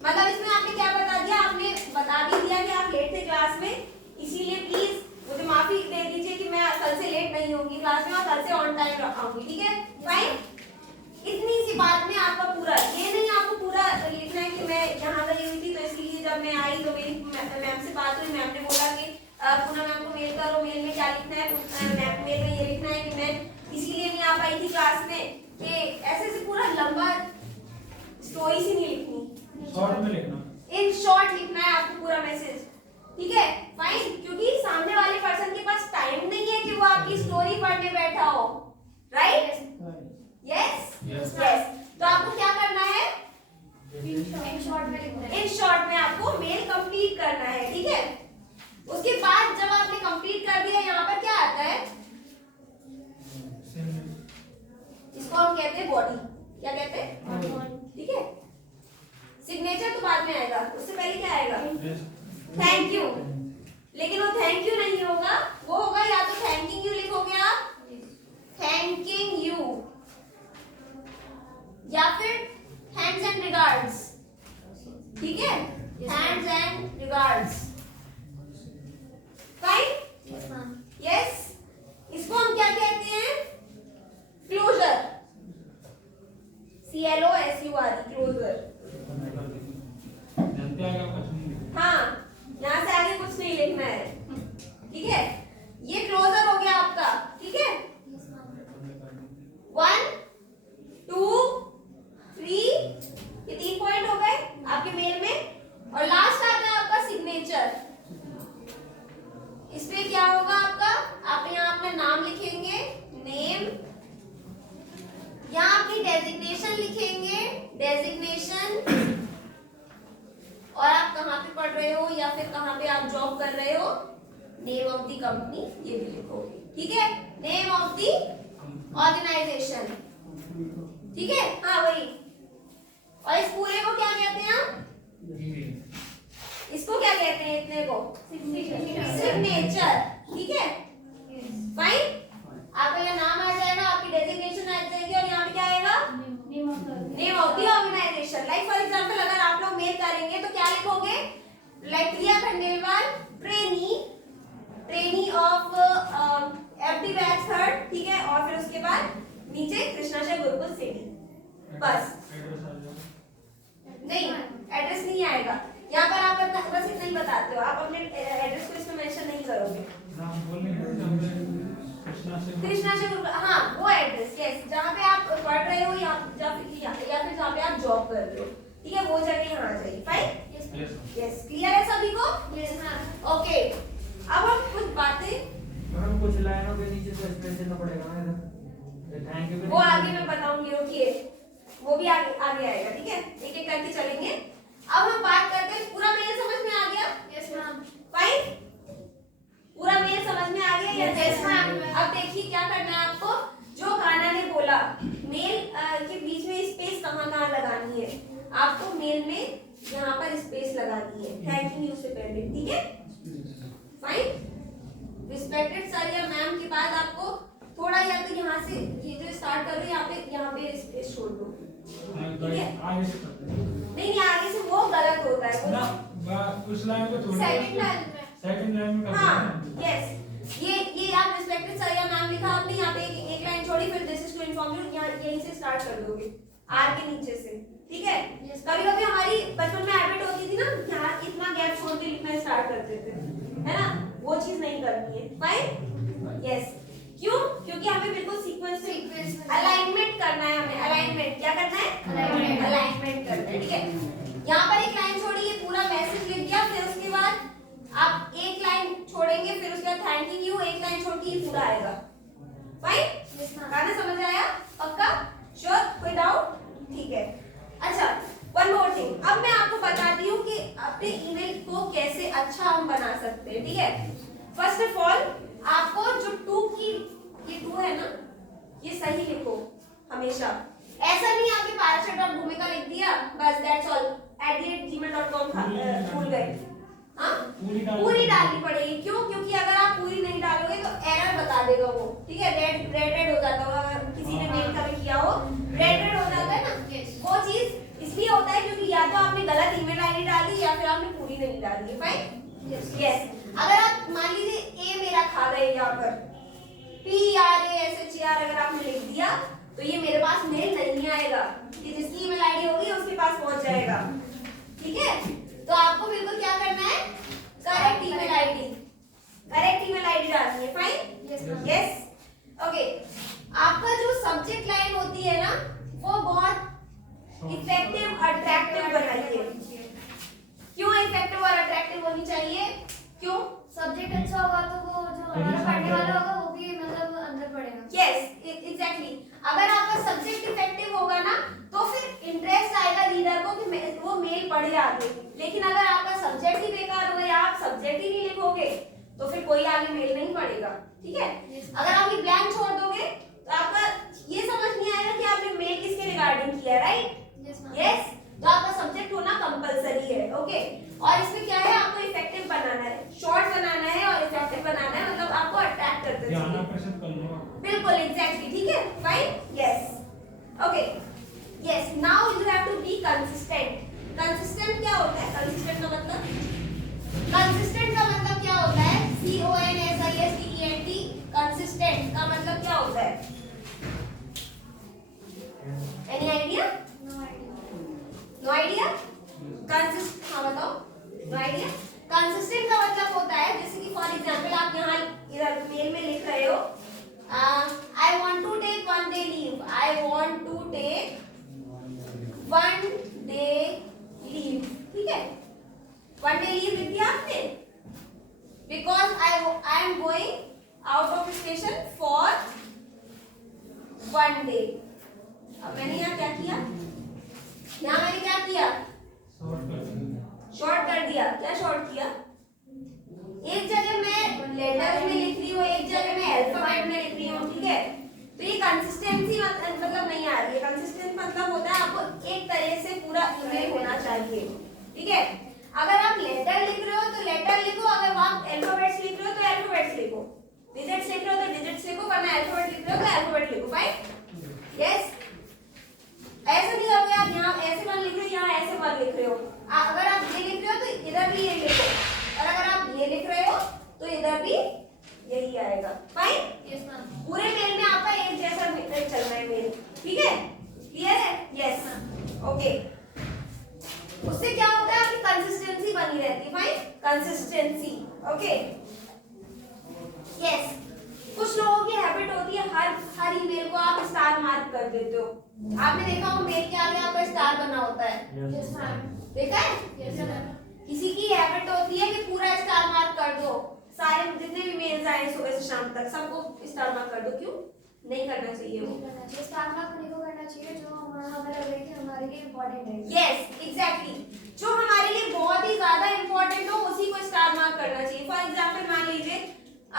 मतलब इसमें आपने क्या बता दिया? आपने बता भी दिया कि आप लेट थे क्लास में, इसीलिए प्लीज मुझे माफी दे दीजिए कि मैं कल से लेट नहीं होंगी क्लास में और कल से ऑन टाइम आऊंगी। ठीक है, फाइन। इतनी सी बात में आपका पूरा, ये नहीं आपको पूरा लिखना है कि मैं यहाँ गई हुई थी तो इसलिए जब मैं आई तो मेरी मैम से बात हुई, मैम ने बोला कि पूनम मैम को मेल करो, मेल में क्या लिखना है, मैम मेल में ये लिखना है कि मैं इसीलिए नहीं आ पाई थी क्लास में, कि ऐसे से पूरा लंबा स्टोरी सी नहीं लिखनी, शॉर्ट में लिखना, इन शॉर्ट लिखना है आपको पूरा मैसेज। ठीक है, फाइन, क्योंकि सामने वाले पर्सन के पास टाइम नहीं है कि वो आपकी स्टोरी पढ़ने बैठा हो, राइट? Yes yes. तो आपको क्या करना है? इन शॉर्ट में लिखना है। इन शॉर्ट में आपको मेल कंप्लीट करना है। ठीक है, उसके बाद जब आपने कंप्लीट कर दिया, यहाँ पर क्या आता है? इसको हम कहते हैं बॉडी। क्या कहते हैं? ठीक है, सिग्नेचर तो बाद में आएगा, उससे पहले क्या आएगा? Thank you. लेकिन वो थैंक यू नहीं होगा, वो होगा या तो थैंकिंग यू लिखोगे आप, थैंकिंग यू, या फिर थैंक्स एंड रिगार्ड्स। ठीक है, thanks and regards. Fine. Yes, इसको हम क्या कहते हैं? क्लोजर। CLOSUR, closure. हाँ, यहाँ से आगे कुछ नहीं लिखना है। ठीक है, ये क्लोजर हो गया आपका। ठीक है, 1 2 3 ये 3 पॉइंट हो गए आपके मेल में। और लास्ट आता है आपका सिग्नेचर। इसमें क्या होगा आपका? आप यहाँ अपना नाम लिखेंगे, नेम, यहाँ अपनी डेजिग्नेशन लिखेंगे, डेजिग्नेशन, और आप कहाँ पे पढ़ रहे हो या फिर कहाँ पे आप जॉब कर रहे हो, नेम ऑफ द कंपनी ये भी लिखोगे। ठीक है, नेम ऑफ द ऑर्गेनाइजेशन। ठीक है, हाँ वही। और इस पूरे को क्या कहते हैं हम? इसको क्या कहते हैं? इतने को सिग्नेचर। ठीक है, फाइन। आपका यहाँ नाम आ जाएगा, आपकी डेजिग्नेशन आ जाएगी, और यहाँ पे क्या आएगा? Name of the organization. Like for example अगर आप लोग मेल करेंगे तो क्या लिखोगे? Like Priya Khandelwal, trainee of FD batch 3rd। ठीक है, और फिर उसके बाद नीचे कृष्णाशय गुरुकुल सिटी। बस, नहीं एड्रेस नहीं आएगा यहाँ पर। आप बस इतना ही बताते हो, आप अपने एड्रेस को इसमें मेंशन नहीं करोगे। कृष्णा से गुरुकुल, हाँ वो एड्रेस, यस, जहाँ पे आप पढ़ रहे हो या फिर जहाँ पे आप जॉब कर रहे हो। ठीक है, वो जगह यहाँ आ जाएगी। फाइन। यस, क्लियर है सभी को? Yes ma'am. ओके, अब हम कुछ बातें, मैम कुछ लाइनों के नीचे से स्पेस देना पड़ेगा ना इधर, थैंक यू। वो आगे मैं बताऊंगी, रुकिए, वो भी आगे आएगा। ठीक है, एक एक करके चलेंगे। अब हम बात करते हैं, पूरा मेल समझ में आ गया? Yes ma'am. फाइन, पूरा मेल समझ में आ गया? Yes ma'am. अब देखिए क्या करना है आपको, जो कान्हा ने बोला मेल के बीच में स्पेस कहाँ लगानी है, आपको मेल में यहाँ पर स्पेस लगानी है, थैंक यू से पहले। ठीक है, फाइन। रिस्पेक्टेड सर या मैम के बाद आपको थोड़ा या तो यहाँ से ये जो स्टार्ट कर रहे हो यहाँ पे स्पेस छोड़ दो। ठीक है? आगे से करते हैं नहीं आगे से वो गलत होता है ना, उस लाइन को छोड़ सेकंड लाइन में सेकंड लाइन में करते हाँ हैं। यस ये आप रिस्पेक्टेड सर या मैम लिखा आपने यहाँ पे एक लाइन छोड़ी, फिर this is to inform you यहाँ यहीं से स्टार्ट कर दोगे आर के नीचे से। ठीक है? कभी कभी हमारी बचपन में हैबिट होती थी ना यहाँ इतना गैप छोड़ के लिखना स्टार्ट करते थे, है ना? वो चीज नहीं करनी है। फाइन? यस। क्यों? क्योंकि हमें बिल्कुल सीक्वेंस में अलाइनमेंट करना है। हमें अलाइनमेंट क्या करना है? अलाइनमेंट करना है। ठीक है? यहाँ पर एक लाइन छोड़ी, ये पूरा मैसेज लिख दिया, फिर उसके बाद आप एक लाइन छोड़ेंगे, फिर उसके बाद थैंकिंग यू एक लाइन छोड़ के ये पूरा आएगा। फाइन? गाना समझ आया? पक्का? श्योर? कोई डाउट? ठीक है। अच्छा, वन मोर थिंग, अब मैं आपको बताती हूँ कि अपने ईमेल को कैसे अच्छा हम बना सकते हैं। ठीक है? फर्स्ट ऑफ ऑल आपको जो टू की ये टू है ना, ये सही लिखो हमेशा। ऐसा नहीं आपके पाराशर और भूमिका लिख दिया बस दैट्स ऑल @gmail.com भूल गए। हाँ पूरी डालनी पड़ेगी। क्यों? क्योंकि अगर आप पूरी नहीं डालोगे तो एरर बता देगा वो। ठीक है? रेड हो जाता होगा, अगर किसी ने मेल कभी किया हो रेड हो जाता है ना, वो चीज इसलिए होता है क्योंकि या तो आपने गलत ईमेल आईडी डाली या फिर आपने पूरी नहीं डाली है। फाइन? यस। अगर आप मान लीजिए ए मेरा खा गए यहाँ पर PRASHER अगर आपने लिख दिया तो ये मेरे पास मेल नहीं आएगा, कि जिसकी ईमेल आईडी होगी उसके पास पहुंच जाएगा। ठीक है? तो आपको बिल्कुल क्या करना है? करेक्ट ईमेल आईडी डालनी है। फाइन? यस। ओके, आपका जो सब्जेक्ट लाइन होती है ना वो बहुत इफेक्टिव अट्रैक्टिव बनाइए। क्यों इफेक्टिव और अट्रैक्टिव होनी चाहिए? क्यों? सब्जेक्ट अच्छा होगा तो वो जो हमारा पढ़ने वाला होगा वो भी मतलब अंदर पढ़ेगा। Yes exactly. अगर आपका सब्जेक्ट इफेक्टिव होगा ना तो फिर इंटरेस्ट आएगा रीडर को कि वो मेल पढ़े आगे। लेकिन अगर आपका सब्जेक्ट ही बेकार होगा या आप सब्जेक्ट ही नहीं लिखोगे तो फिर कोई आगे मेल नहीं पढ़ेगा। ठीक है? अगर आप ये ब्लैंक छोड़ दोगे तो आपका ये समझ नहीं आएगा कि आपने मेल किसके रिगार्डिंग किया। राइट? यस। तो आपका सब्जेक्ट होना कंपलसरी है। ओके? और इसमें क्या है, आपको इफेक्टिव बनाना है, शॉर्ट बनाना है और इफेक्टिव बनाना है, मतलब आपको अट्रैक्ट करते ध्यान चाहिए। आकर्षित करना। बिल्कुल एग्जैक्टली। ठीक है? Fine? Yes. Okay, yes. Now you have to be consistent. Consistent क्या होता है? कंसिस्टेंट का मतलब क्या होता है? CONSISTENT। कंसिस्टेंट का मतलब क्या होता है? Any idea? No idea? हाँ बताओ। No idea? कंसिस्टेंट का मतलब होता है जैसे कि फॉर एग्जांपल आप यहाँ इधर मेल में लिख रहे हो I want to take 1 day leave. I want to take 1 day leave. ठीक है? 1 day लीव लिख दिया आपने because I am going out of station for 1 day। अब मैंने यहाँ क्या किया? यहाँ मैंने क्या किया? शॉर्ट कर दिया। क्या शॉर्ट किया? एक जगह मैं लेटर्स में लिख रही हूँ, एक जगह मैं अल्फाबेट में लिख रही हूँ। ठीक है? तो ये कंसिस्टेंसी मतलब नहीं आ रही है। कंसिस्टेंट मतलब होता है आपको एक तरह से पूरा ईमेल होना चाहिए। ठीक है? अगर आप लेटर लिख रहे हो तो लेटर लिखो, अगर आप अल्फाबेट्स लिख रहे हो तो अल्फाबेट्स लिखो, डिजिट्स लिख रहे हो तो डिजिट्स लिखो, वरना अल्फाबेट लिख रहे हो तो अल्फाबेट लिखो। फाइन? यस। ऐसा नहीं होगा आप यहाँ ऐसे वन लिख रहे हो यहाँ ऐसे वन लिख रहे हो। अगर आप ये लिख रहे हो तो इधर भी ये लिखो, और अगर आप ये लिख रहे हो तो इधर भी यही आएगा। फाइन? Yes ma'am. पूरे मेल में आपका एक जैसा चल रहा है मेल। ठीक है? क्लियर है? यस। ओके, उससे क्या होता है? आपकी कंसिस्टेंसी बनी रहती है। फाइन? कंसिस्टेंसी। ओके? यस। कुछ लोगों की हैबिट होती है हर ईमेल को आप स्टार मार्क कर देते हो। आपने देखा हो मेल के आगे आपका स्टार बना होता है। Yes ma'am. देखा है? Yes ma'am. किसी की हैबिट होती है कि पूरा स्टार मार्क कर दो, सारे जितने भी मेल्स आए सुबह से शाम तक सबको स्टार मार्क कर दो। क्यों नहीं करना चाहिए? वो स्टार मार्क उन्हीं को करना चाहिए जो हमें लग रहा है कि हमारे लिए इम्पोर्टेंट है। Yes exactly. जो हमारे लिए बहुत ही ज्यादा इंपॉर्टेंट हो उसी को स्टार मार्क करना चाहिए। फॉर एग्जांपल मान लीजिए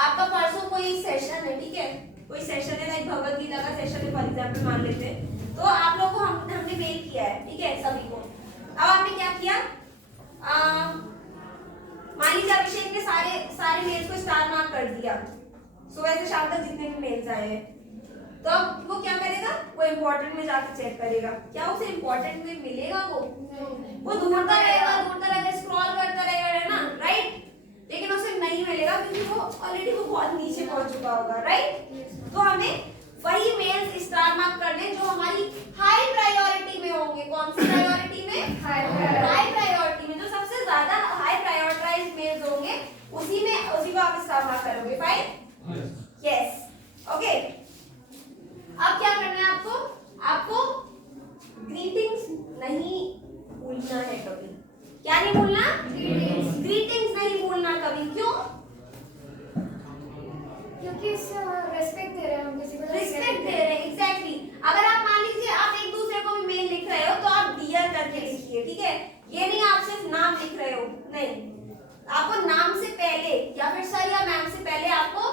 आपका परसों कोई सेशन है। ठीक है? कोई सेशन है लाइक भगवत गीता का सेशन है फॉर एग्जांपल मान लेते हैं, तो आप लोगों को हमने मेल किया है। ठीक है? सभी को। अब आपने क्या किया? मान लीजिए अभिषेक ने सारे मेल्स को स्टार मार्क कर कर दिया सुबह से शाम तक जितने भी मेल्स आए हैं, तो अब वो क्या करेगा, वो इम्पोर्टेंट में जाके चेक करेगा। क्या उसे इम्पोर्टेंट में मिलेगा? वो ढूंढता रहेगा, स्क्रॉल करता रहेगा, है ना, राइट। लेकिन उसे नहीं मिलेगा क्योंकि वो ऑलरेडी वो बहुत नीचे पहुंच चुका होगा, राइट। तो हमें वही मेल्स स्टार मार्क करने जो हमारी हाई प्रायोरिटी में होंगे। कौन सी प्रायोरिटी में? हाई प्रायोरिटी में। जो सबसे ज्यादा हाई प्रायोरिटाइज्ड मेल्स होंगे उसी को आप स्टार मार्क करोगे। Fine, yes, okay. अब क्या करना है आपको ग्रीटिंग्स नहीं भूलना है कभी। क्या नहीं भूलना? ग्रीटिंग्स नहीं भूलना कभी। क्यों? क्योंकि इससे रेस्पेक्ट दे रहे हैं हम किसी को, रिस्पेक्ट दे रहे हैं, एग्जैक्टली। अगर आप मान लीजिए आप एक दूसरे को भी मेल लिख रहे हो तो आप डियर करके लिखिए, ठीक है। ये नहीं आप सिर्फ नाम लिख रहे हो, नहीं, आपको नाम से पहले या फिर सर या मैम से पहले आपको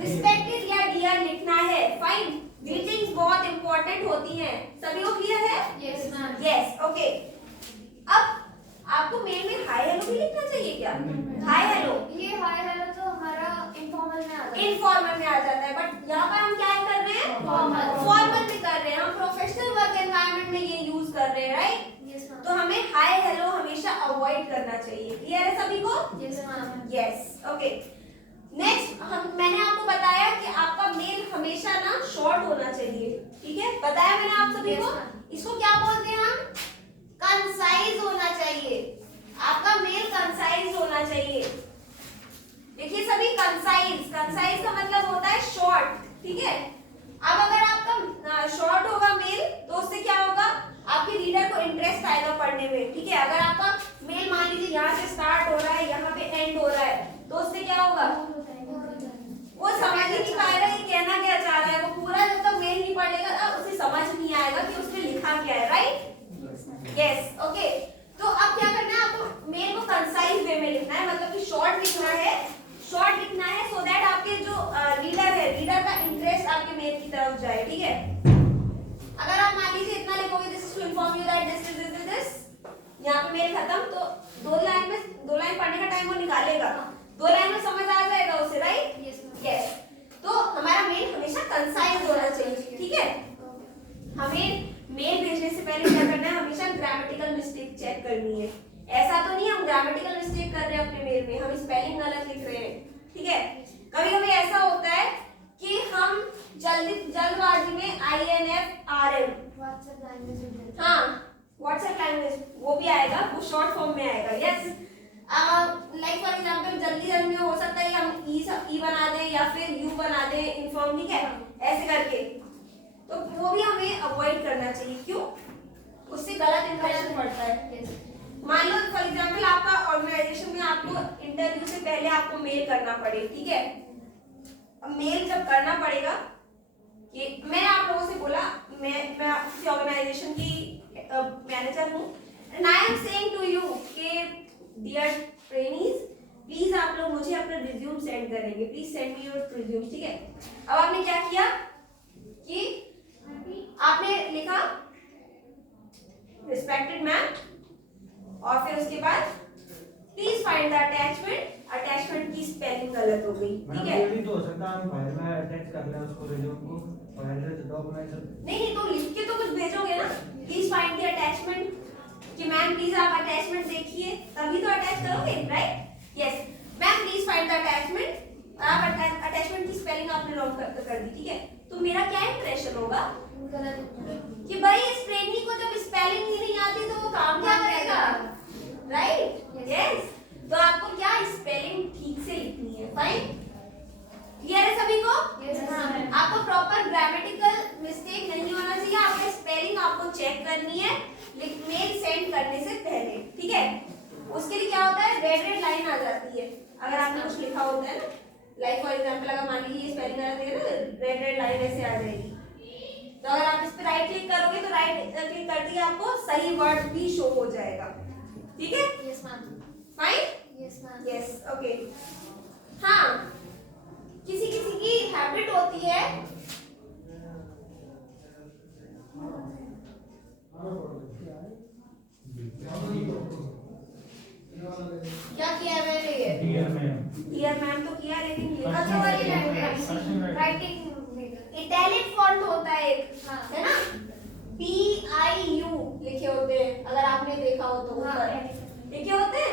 रिस्पेक्टेड या डियर लिखना है। फाइन, ग्रीटिंग्स बहुत इंपॉर्टेंट होती हैं। सभी को क्लियर है? Yes ma'am. Yes, okay. अब आपको मेल में हाय हेलो भी लिखना चाहिए क्या? हाय हेलो, ये हाय हेलो तो हमारा इनफॉर्मल में आ जाता है। इनफॉर्मल में आ जाता है, बट यहाँ पर हम क्या कर रहे हैं? फॉर्मल में कर रहे हैं। हम प्रोफेशनल वर्क एनवायरनमेंट में ये यूज कर रहे हैं, राइट। Yes ma'am. तो हमें हाय हेलो हमेशा अवॉइड करना चाहिए। क्लियर है सभी को? Yes ma'am. Yes, okay. Next, मैंने आपको बताया कि आपका मेल हमेशा ना शॉर्ट होना चाहिए, ठीक है। बताया मैंने आप सभी को। इसको क्या बोलते हैं हम? कंसाइज होना चाहिए। आपका मेल कंसाइज होना चाहिए। देखिए सभी, कंसाइज का मतलब होता है शॉर्ट, ठीक है। अब अगर आपका शॉर्ट होगा मेल तो उससे क्या होगा, आपके रीडर को इंटरेस्ट आएगा पढ़ने में, ठीक है। अगर आपका मेल मान लीजिए यहाँ से स्टार्ट हो रहा है, यहाँ पे एंड हो रहा है, तो उससे क्या होगा, वो समझ ही नहीं पाएगा कि कहना क्या चाह रहा है। वो पूरा जब तक मेल नहीं पढ़ेगा उसे समझ नहीं आएगा कि उसमें लिखा क्या है, राइट। Yes, okay. तो अब क्या करना है, आपको मेल को कंसाइज वे में लिखना है, मतलब कि शॉर्ट लिखना है सो दैट आपके जो रीडर का इंटरेस्ट आपके मेल की तरफ जाए, ठीक है। अगर आप मान लीजिए इतना लिखोगे, this is to inform you that this, यहाँ पे मेल खत्म, तो दो लाइन पढ़ने का टाइम वो निकालेगा, 2 लाइन में समझ आ जाएगा उसे, राइट। यस, तो हमारा मेल हमेशा कंसाइज होना चाहिए, ठीक है। हमें मेल भेजने से पहले क्या करना है, हमेशा ग्रामेटिकल मिस्टेक चेक करनी है। ऐसा तो नहीं हम ग्रामेटिकल मिस्टेक कर रहे हैं अपने मेल में, हम स्पेलिंग गलत लिख रहे हैं, ठीक है। कभी-कभी ऐसा होता है कि हम जल्दबाजी में INF व्हाट्सएप लैंग्वेज, हाँ, व्हाट्सएप लैंग्वेज वो भी आएगा, वो शॉर्ट फॉर्म में आएगा। यस, लाइक फॉर एग्जांपल जल्दी में हो सकता है हम ई बना दें या फिर यू बना दें इन्फॉर्म, ठीक है, ऐसे करके। तो वो भी हमें अवॉइड करना चाहिए। क्यों? उससे गलत इंप्रेशन पड़ता है। मान लो फॉर एग्जांपल आपका ऑर्गेनाइजेशन में आपको इंटरव्यू से पहले आपको मेल करना पड़े, ठीक है। अब मेल जब करना पड़ेगा, कि मैंने आप लोगों से बोला मैं आपकी ऑर्गेनाइजेशन की मैनेजर हूँ, and I am saying to you कि डियर ट्रेनीज, प्लीज आप लोग मुझे अपना रिज्यूम सेंड करेंगे, please send me your resume, ठीक है। अब आपने क्या किया कि आपने लिखा रिस्पेक्टेड मैम, और फिर उसके बाद प्लीज फाइंड द अटैचमेंट की स्पेलिंग गलत हो गई, ठीक है। ये भी तो हो सकता है हम फाइल में अटैच कर लें उसको, रिज्यूम को, फाइल में डॉक्यूमेंट नहीं तो लिख के तो कुछ भेजोगे ना, प्लीज फाइंड द अटैचमेंट, कि मैम प्लीज आप अटैचमेंट देखिए, तभी तो अटैच करोगे, right. Yes, ma'am please find the attachment, आप अटैचमेंट की स्पेलिंग आपने रॉन्ग कर दी, ठीक है। तो मेरा क्या इंप्रेशन होगा कि भाई इस ट्रेनी को जब स्पेलिंग ही नहीं आती तो वो काम क्या करेगा, राइट। यस, तो आपको क्या स्पेलिंग ठीक से लिखनी है। फाइन, क्लियर है सभी को? आपको प्रॉपर ग्रामेटिकल मिस्टेक नहीं होना चाहिए। आपका स्पेलिंग आपको चेक करनी है मेल सेंड करने से पहले, ठीक है। उसके लिए क्या होता है, रेड लाइन आ जाती है अगर आपने कुछ लिखा होता है ना, लाइक फॉर एग्जांपल अगर मान लीजिए स्पेलिंग गलत है ना, रेड लाइन ऐसे आ जाएगी। तो अगर आप इस पे राइट क्लिक करोगे तो राइट क्लिक करते ही आपको सही वर्ड भी शो हो जाएगा, ठीक है। Yes ma'am. Fine, yes ma'am. Yes, okay. हाँ, किसी की हैबिट होती है, क्या किया मैंने, ये डियर मैम तो किया, देखेंगे बच्चों वाली language First in writing. Writing italic font होता है एक, हाँ। है ना, PIU लिखे होते हैं, अगर आपने देखा हो तो ऊपर लिखे होते हैं।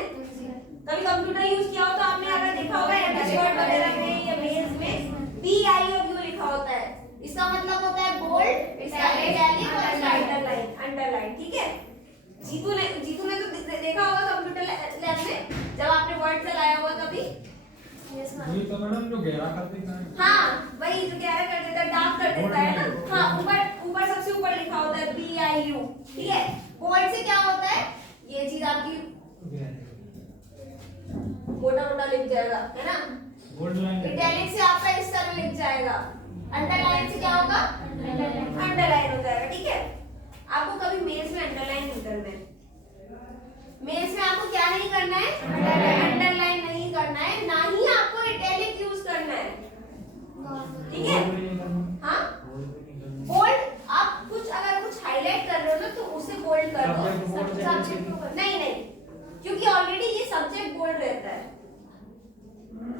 कभी कंप्यूटर यूज किया हो तो आपने अगर देखा होगा एमएस वर्ड वगैरह में या मेल्स में PIU लिखा होता है। इसका मतलब होता है बोल्ड, इटैलिक और अंडरलाइन। ठीक है, जीतू ने तो देखा होगा कंप्यूटर लैब में जब आपने वर्ड चलाया होगा कभी। वही तो मैडम जो गहरा कर देता है। हाँ, वही जो गहरा कर देता है, डार्क कर देता है ना। हाँ, ऊपर सबसे ऊपर लिखा होता है PIU। ठीक है, बोल्ड से क्या होता है, ये चीज आपकी मोटा लिख जाएगा, है ना। Bold line. इटैलिक से आपका इस तरह लिख जाएगा। अंडरलाइन से क्या होगा, अंडरलाइन हो जाएगा। ठीक है, आपको कभी मेल्स में अंडरलाइन नहीं करना है। मेल्स में आपको क्या नहीं करना है, अंडरलाइन नहीं करना है, ना ही आपको इटैलिक यूज करना है। ठीक है, हाँ, बोल्ड आप अगर कुछ हाईलाइट कर रहे हो ना तो उसे बोल्ड कर दो। नहीं, क्योंकि ऑलरेडी ये सब्जेक्ट बोल्ड रहता है,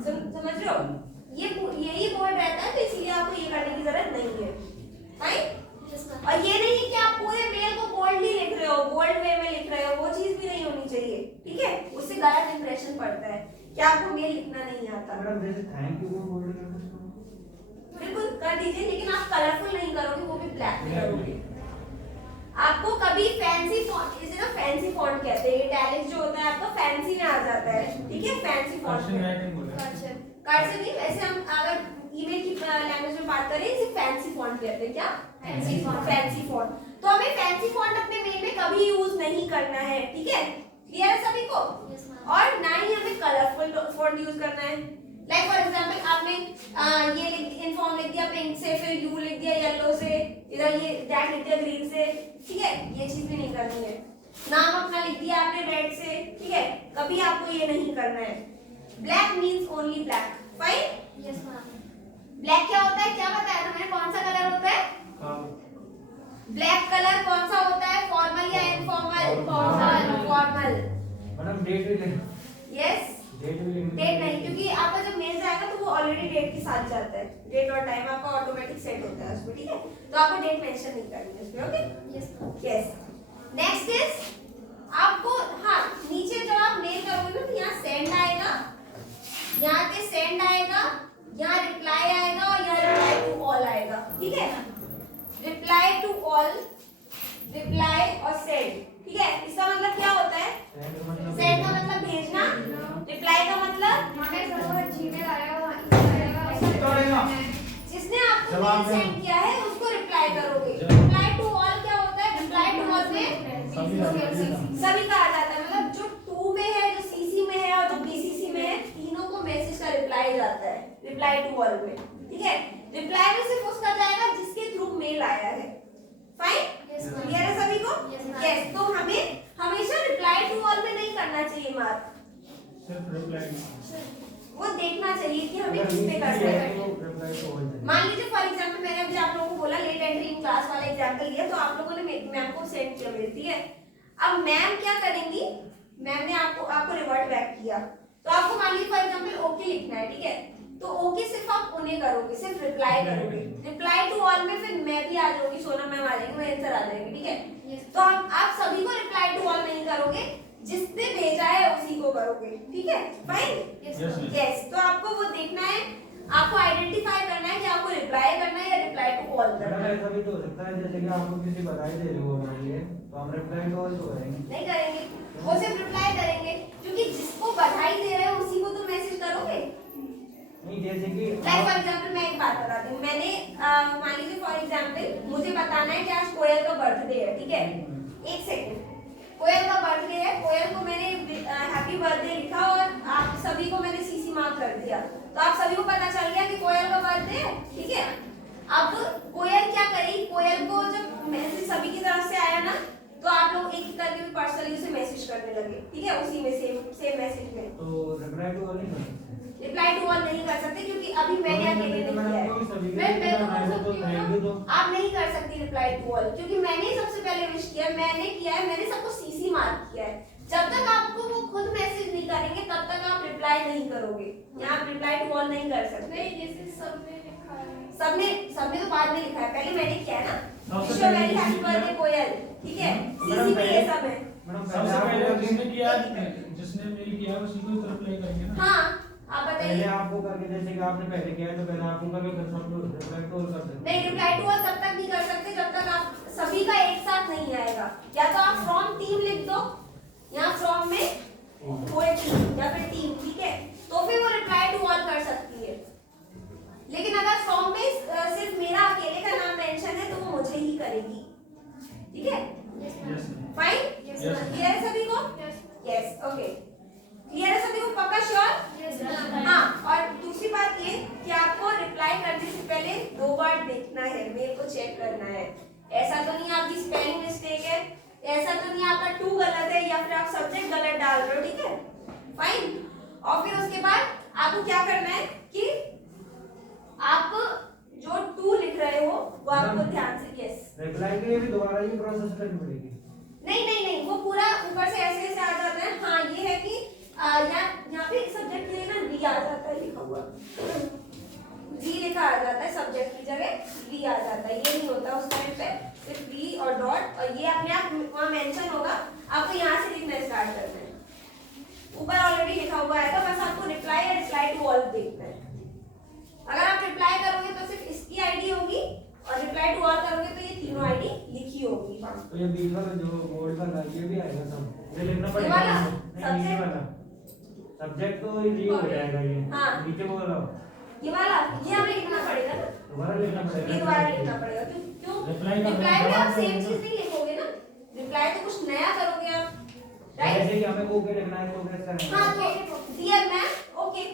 समझ रहे हो, यही बोल्ड रहता है, तो इसलिए आपको ये करने की जरूरत नहीं है। फाइन। और ये नहीं है कि आप पूरे मेल को बोल्डली लिख रहे हो, बोल्ड वे में लिख रहे हो, वो चीज भी नहीं होनी चाहिए। ठीक है, उससे गलत इंप्रेशन पड़ता है कि आपको मेल लिखना नहीं आता। मैडम जैसे थैंक यू को बोल्ड कर दो। बिल्कुल कर दीजिए, लेकिन आप कलरफुल नहीं करोगे, वो भी ब्लैक में करोगे। आपको कभी फैंसी फॉन्ट, इसे ना फैंसी फॉन्ट कहते हैं, इटैलिक जो होता है आपका फैंसी में आ जाता है। ठीक है, फैंसी फॉन्ट कर्सिव राइटिंग बोले। कर्सिव नहीं, वैसे हम अगर ईमेल की लैंग्वेज में बात करें इसे फैंसी फॉन्ट कहते हैं। क्या, फैंसी फॉन्ट। तो हमें फैंसी फॉन्ट अपने मेल में कभी यूज नहीं करना है। ठीक है, क्लियर है सभी को। और ना ही हमें कलरफुल फॉन्ट यूज करना है। लाइक फॉर एग्जांपल आपने ये इनफॉर्म लिख दिया पिंक से, फिर यू लिख दिया येलो से, इधर ये दैट लिख दिया ग्रीन से। ठीक है, ये चीज भी नहीं करनी है। नाम अपना लिख दिया आपने रेड से। ठीक है, कभी आपको ये नहीं करना है। Black means only black. Fine. Black क्या होता है, क्या बताया था मैंने, कौन सा कलर होता है? ब्लैक कलर कौन सा होता है, फॉर्मल या इनफॉर्मल? फॉर्मल। मैडम डेट भी लिख। यस, डेट भी लिख। डेट नहीं, क्योंकि आपका जब मेल जाएगा तो वो ऑलरेडी डेट के साथ जाता है। डेट और टाइम आपका ऑटोमेटिक सेट होता है उसमें। ठीक है, तो आपको डेट मेंशन नहीं करनी है उसमें। Okay, yes. नेक्स्ट इज आपको, हाँ, नीचे जब आप मेल करोगे ना तो यहाँ सेंड आएगा, यहाँ पे सेंड आएगा, यहाँ रिप्लाई आएगा और यहाँ रिप्लाई टू ऑल आएगा। ठीक है, रिप्लाई टू ऑल, रिप्लाई और सेंड। ठीक है, इसका मतलब क्या होता है? सेंड का मतलब भेजना, रिप्लाई का मतलब हमारे सर्वर जीमेल आएगा, इसमें आएगा, जिसने आपको मेल सेंड किया है उसको रिप्लाई करोगे। रिप्लाई टू ऑल क्या होता है? रिप्लाई टू ऑल में सभी का आ जाता है, मतलब जो टू में है, जो सीसी में है और जो बीसीसी में है, तीनों को मैसेज का रिप्लाई जाता है रिप्लाई टू ऑल में। ठीक है, रिप्लाई में सिर्फ उसका जाएगा जिसके थ्रू मेल आया है। फाइन, क्लियर है सभी को? यस। तो हमें हमेशा रिप्लाई टू ऑल में नहीं करना चाहिए मार्क, सिर्फ रिप्लाई। वो देखना चाहिए कि हमें किस पे करना है। मान लीजिए फॉर एग्जांपल मैंने अभी आप लोगों को बोला लेट एंट्री इन क्लास वाला एग्जांपल लिया, तो आप लोगों ने मैम को सेंड किया मेल। ठीक है, अब मैम क्या करेंगी, मैम ने आपको रिवर्ट बैक किया, तो आपको मान लीजिए फॉर एग्जांपल ओके लिखना है। ठीक है, तो ओके सिर्फ आप उन्हें करोगे, सिर्फ रिप्लाई करोगे। रिप्लाई टू ऑल में फिर मैं भी आ जाऊंगी, सोना मैम आ जाएंगी, मैं आंसर आ जाएंगे। ठीक है, तो आप सभी को रिप्लाई टू ऑल नहीं करोगे, जिसने भेजा है उसी को करोगे। ठीक है, फाइन। यस, तो आपको वो देखना है, आपको आइडेंटिफाई करना है कि आपको रिप्लाई करना है या रिप्लाई टू ऑल करना है। ऐसा भी तो हो सकता है जैसे कि आपको किसी बधाई दे रहे हो हमारे लिए, तो हम रिप्लाई टू ऑल तो करेंगे नहीं करेंगे, वो सिर्फ रिप्लाई करेंगे, क्योंकि जिसको बधाई दे रहे हो उसी को तो मैसेज करोगे। नहीं, जैसे कि लाइक फॉर एग्जांपल मैं एक बात बताती हूँ, मैंने मान लीजिए फॉर एग्जांपल मुझे बताना है कि आज कोयल का बर्थडे है। ठीक है, एक सेकंड, कोयल का बर्थडे है, कोयल को मैंने हैप्पी बर्थडे लिखा और आप सभी को मैंने सीसी मार्क कर दिया, तो आप सभी को पता चल गया कि कोयल का बर्थडे है। ठीक है, अब कोयल क्या करी, कोयल को जब मैसेज सभी की तरफ से आया ना, तो आप लोग एक एक करके भी पर्सनली उसे मैसेज करने लगे। ठीक है, उसी में सेम मैसेज में। तो रिप्लाई टू ऑल नहीं कर सकते। रिप्लाई टू ऑल नहीं कर सकते क्योंकि अभी मैंने अकेले नहीं किया है। मैं तो कर सकती हूँ, आप नहीं कर सकती रिप्लाई टू ऑल, क्योंकि मैंने सबसे पहले विश किया, मैंने किया है, मैंने सबको सीसी मार्क किया है। जब तक आपको वो खुद मैसेज नहीं करेंगे तब तक आप रिप्लाई नहीं करोगे। यहाँ आप रिप्लाई टू ऑल नहीं कर सकते। नहीं, जैसे सबने लिखा है। सबने तो बाद में लिखा है, पहले मैंने किया है ना। सबसे विश पहले वेरी हैप्पी किसी किया? बर्थडे कोयल, ठीक है, मैडम, सीसी में ये सब है। मैडम सबसे पहले पहले जिसने किया, जिसने मेल किया उसी को तो रिप्लाई करेंगे ना। हाँ आप पहले बताइए। आपको करके, जैसे कि आपने पहले किया है तो पहले आपको करके फिर सब लोग रिप्लाई तो कर सकते हैं। नहीं, रिप्लाई टू ऑल तब तक नहीं कर सकते जब तक आप सभी का एक साथ नहीं आएगा। या तो आप फ्रॉम टीम लिख दो, यहाँ फ्रॉम में होल टीम या फिर टीम, ठीक है, तो फिर वो रिप्लाई टू ऑल कर सकती है। लेकिन अगर फ्रॉम में सिर्फ मेरा अकेले का नाम मेंशन है तो वो मुझे ही करेगी, ठीक है, यस फाइन, Yes. क्लियर है सभी को? यस, ओके, क्लियर है सभी को, पक्का श्योर? Yes, ma'am. हाँ, और दूसरी बात ये कि आपको रिप्लाई करने से पहले 2 बार देखना है, मेल को चेक करना है। ऐसा तो नहीं आपकी स्पेलिंग मिस्टेक है, ऐसा तो नहीं आपका टू गलत है या फिर आप सब्जेक्ट गलत डाल रहे हो, ठीक है, फाइन। और फिर उसके बाद आपको क्या करना है कि आप जो टू लिख रहे हो वो आपको ध्यान से, यस, रिप्लाई के लिए भी दोबारा ये प्रोसेस करनी पड़ेगी। नहीं, वो पूरा ऊपर से ऐसे ऐसे आ जाता है। हाँ, ये है कि यहाँ पे सब्जेक्ट के लिए ना वी आ जाता है लिखा हुआ, वी लिखा आ जाता है, सब्जेक्ट की जगह वी आ जाता है। ये नहीं होता उस टाइम पे, सिर्फ वी और डॉट, और ये अपने आप वहाँ मेंशन होगा। आपको यहाँ से लिखना स्टार्ट करना है, ऊपर ऑलरेडी लिखा हुआ है, बस आपको रिप्लाई या रिप्लाई टू ऑल देखना है। अगर आप रिप्लाई करोगे तो सिर्फ इसकी आईडी होगी, और रिप्लाई टू ऑल करोगे तो ये तीनों आईडी लिखी होगी वहाँ। तो ये बीच वाला जो बोर्ड वाला ये भी आएगा सब, ये लिखना ये पड़ेगा। वाला? नहीं, नीचे वाला सब्जेक्ट तो ये हो जाएगा ये। हाँ। नीचे वो वाला ये वाला, ये हमें लिखना पड़ेगा ना, दोबारा लिखना पड़ेगा। ये दोबारा लिखना पड़ेगा। क्यों? Reply का रिप्लाई में जवाब आप सेम देंगे। चीज नहीं लिखोगे ना, रिप्लाई तो कुछ नया करोगे आप, राइट? जैसे कि हमें ओके लिखना है तो कैसे करेंगे? हाँ, तो डियर मैम, ओके,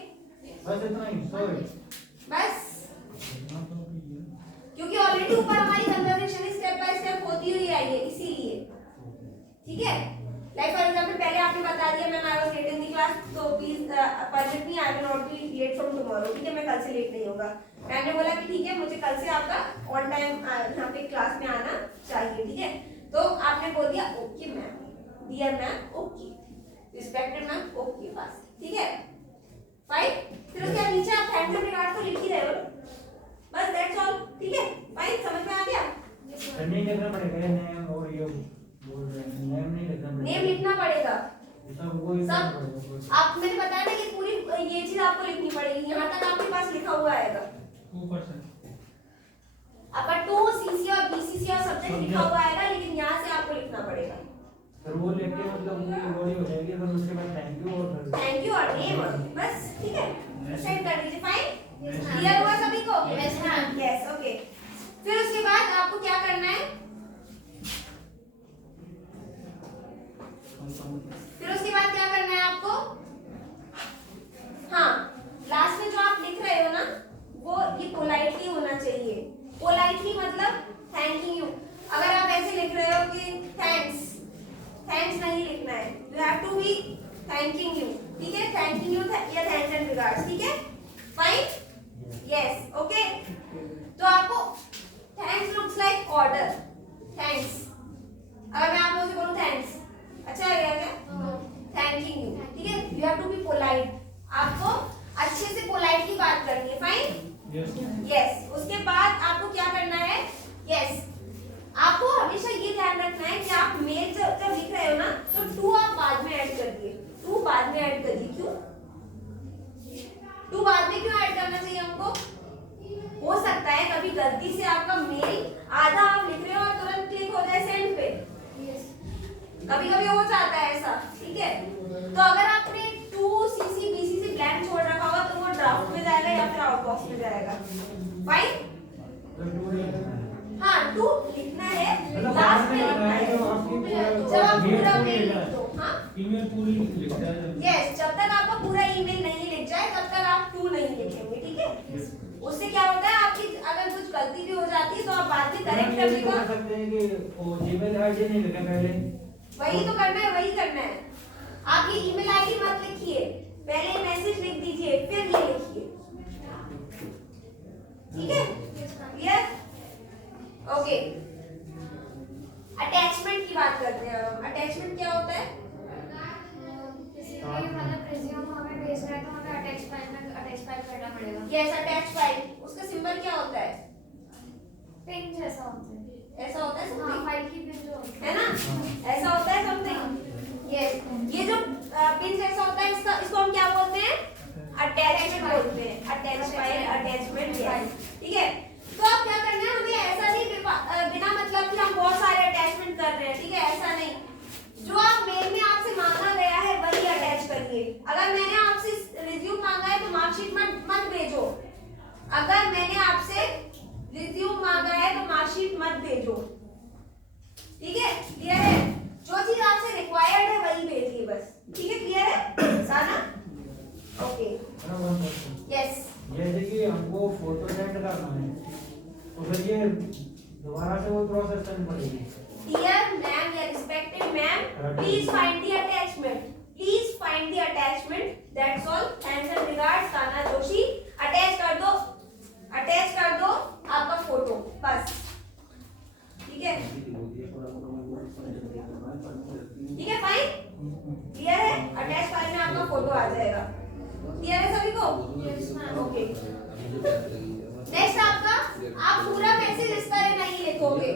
बस इतना ही, सॉरी। बस, क्योंकि ऑलरेडी ऊपर हमारी कन्वर्सेशन स्टेप बाय स्टेप होती हुई आई है, इसीलिए, ठीक है। लाइक फॉर एग्जांपल पहले आपने बता दिया ma'am I was late in the class, तो please permit me, I will not be late from tomorrow, ठीक है, मैं कल से लेट नहीं होगा। मैम ने बोला कि ठीक है, मुझे कल से आपका ऑन टाइम यहाँ पे क्लास में आना चाहिए, ठीक है। तो आपने बोल दिया okay ma'am, dear ma'am okay, respected ma'am okay, बस, ठीक है, फाइन। फिर उसके बाद नीचे आप थैंक्स एंड रिगार्ड्स तो लिख ही रहे हो, बस दैट्स ऑल, ठीक है, फाइन, समझ में आ गया? नहीं लिखना पड़ेगा ये नेम और ये बोल रहे हैं, नेम नहीं लिखना पड़ेगा। नेम लिखना पड़ेगा, ये सब वो ही सब लिखना पड़ेगा। आप, मैंने बताया ना कि पूरी ये चीज आपको लिखनी पड़ेगी। यहाँ तक आपके पास लिखा हुआ आएगा, ऊपर से आपका टू सीसी और बीसीसी और सब्जेक्ट लिखा हुआ आएगा, लेकिन यहाँ से आपको लिखना पड़ेगा फिर वो लिख के मतलब वो बॉडी हो जाएगी, फिर उसके बाद थैंक यू और फिर थैंक यू और नेम, बस, ठीक है, सेंड कर दीजिए, फाइन, क्लियर हुआ सभी को? Yes, ma'am. Yes, okay. फिर उसके बाद आपको क्या करना है, फिर उसके बाद क्या करना है आपको, हाँ, लास्ट में जो आप लिख रहे हो ना, वो ये पोलाइटली होना चाहिए। पोलाइटली मतलब थैंकिंग यू। अगर आप ऐसे लिख रहे हो कि थैंक्स, थैंक्स नहीं लिखना है, you have to be thanking you, ठीक है, थैंकिंग यू या थैंक्स एंड रिगार्ड्स, ठीक है, फाइन, यस, ओके। तो आपको thanks looks like order, thanks, अगर मैं आप लोगों से बोलूं थैंक्स, अच्छा लगेगा क्या? थैंकिंग यू, ठीक है, you have to be polite, आपको अच्छे से पोलाइटली बात करनी है, फाइन, यस। उसके बाद आपको क्या करना है, यस, आपको हमेशा ये ध्यान रखना है कि आप मेल जब लिख रहे हो ना, तो टू आप बाद में ऐड करिए, टू बाद में ऐड करिए। क्यों टू बाद में क्यों ऐड करना चाहिए हमको? हो सकता है कभी गलती से आपका मेल आधा आप लिख रहे हो और तुरंत क्लिक हो जाए सेंड पे, कभी कभी हो जाता है ऐसा, ठीक है। तो अगर आपने टू सीसी बीसीसी ब्लैंक छोड़ रखा होगा तो वो ड्राफ्ट में जाएगा या फिर आउटबॉक्स में जाएगा, फाइन। हाँ, टू लिखना है, लास्ट में लिखना है, जब आप पूरा मेल लिख दो, हाँ, ईमेल पूरी लिख जाए। यस, जब तक आपका पूरा ईमेल नहीं लिख जाए तब तक आप टू नहीं लिखेंगे, ठीक है। उससे क्या होता है, आपकी अगर कुछ गलती भी हो जाती है तो आप बाद में करेक्ट ये भी करने कर का, सकते हैं कि वो जीमेल आईडी नहीं लिखा पहले, वही तो करना है, वही करना है। आप ये ईमेल आईडी मत लिखिए, पहले मैसेज लिख दीजिए फिर ये लिखिए, ठीक है, क्लियर, ओके। अटैचमेंट की बात करते हैं अब। अटैचमेंट क्या होता है? अटैच फाइल, उसका सिंबल क्या होता है? पिन जैसा होता है। ऐसा होता है हाँ, something? फाइल की पिन जो होती है ना, ऐसा होता है समथिंग। यस, ये जो पिन जैसा होता है इसको हम क्या बोलते हैं? अटैचमेंट बोलते हैं। अटैच फाइल, अटैचमेंट, ठीक है। तो अब क्या करना है हमें, ऐसा नहीं बिना मतलब कि हम बहुत सारे अटैचमेंट कर रहे हैं, ठीक है, ऐसा नहीं। जो आप मेल में आपसे मांगा गया है वही अटैच करिए। अगर मैंने आपसे रिज्यूम मांगा है तो मार्कशीट मत भेजो। अगर मैंने आपसे रिज्यूम मांगा है तो मार्कशीट मत भेजो, ठीक है, क्लियर है? जो चीज आपसे रिक्वायर्ड है वही भेजिए बस, ठीक है, क्लियर है साना? Okay, yes. ये देखिए हमको फोटो सेंड करना है तो फिर ये दोबारा से वो प्रोसेस करनी पड़ेगी। Dear ma'am या respected ma'am, please find the attachment. Please find the attachment. That's all. Thanks and regards, Kanha Joshi. Attach कर दो आपका फोटो, बस, ठीक है, ठीक है, फाइन, क्लियर है? अटैच फाइल में आपका फोटो आ जाएगा, क्लियर है सभी को? ओके, नेक्स्ट आपका, आप पूरा मैसेज इस तरह नहीं लिखोगे।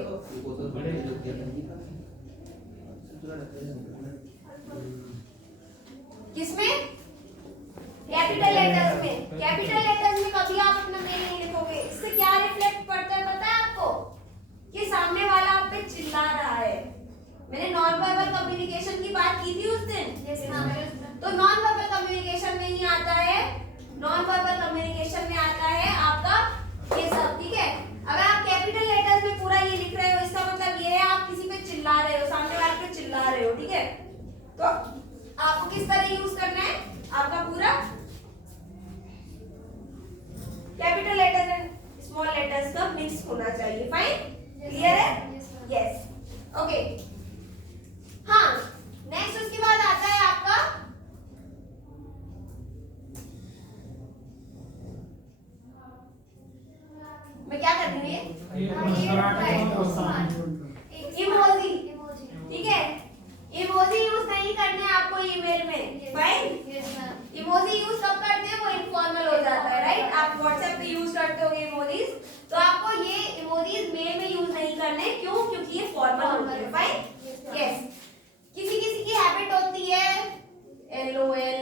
किसमें? कैपिटल लेटर्स में। कैपिटल लेटर्स में कभी आप अपना मेल नहीं लिखोगे। इससे क्या रिफ्लेक्ट पड़ता है पता है आपको? कि सामने वाला आप पे चिल्ला रहा है। मैंने नॉन वर्बल कम्युनिकेशन की बात की थी उस दिन। तो नॉन वर्बल कम्युनिकेशन में ही आता है, नॉन वर्बल कम्युनिकेशन में आता है आपका ये सब, ठीक है। अगर आप कैपिटल लेटर्स में पूरा ये लिख रहे हो, इसका मतलब ये है आप किसी पे चिल्ला रहे हो, सामने वाले पे चिल्ला रहे हो, ठीक है। तो आपको किस तरह यूज करना है? आपका पूरा capital letters and small letters का मिक्स होना चाहिए, फाइन, क्लियर है? Yes, okay. हाँ, नेक्स्ट उसके बाद आता है आपका मैं क्या कर रही हूँ इमोजी, ठीक है। इमोजी यूज नहीं करने आपको ईमेल में, फाइन। इमोजी यूज कब करते हैं? वो इनफॉर्मल हो जाता है, राइट? आप व्हाट्सएप पे यूज करते होगे इमोजीज, तो आपको ये इमोजीज मेल में यूज नहीं करने, क्यों? क्योंकि ये फॉर्मल होते हैं, फाइन, यस। किसी किसी की हैबिट होती है LOL,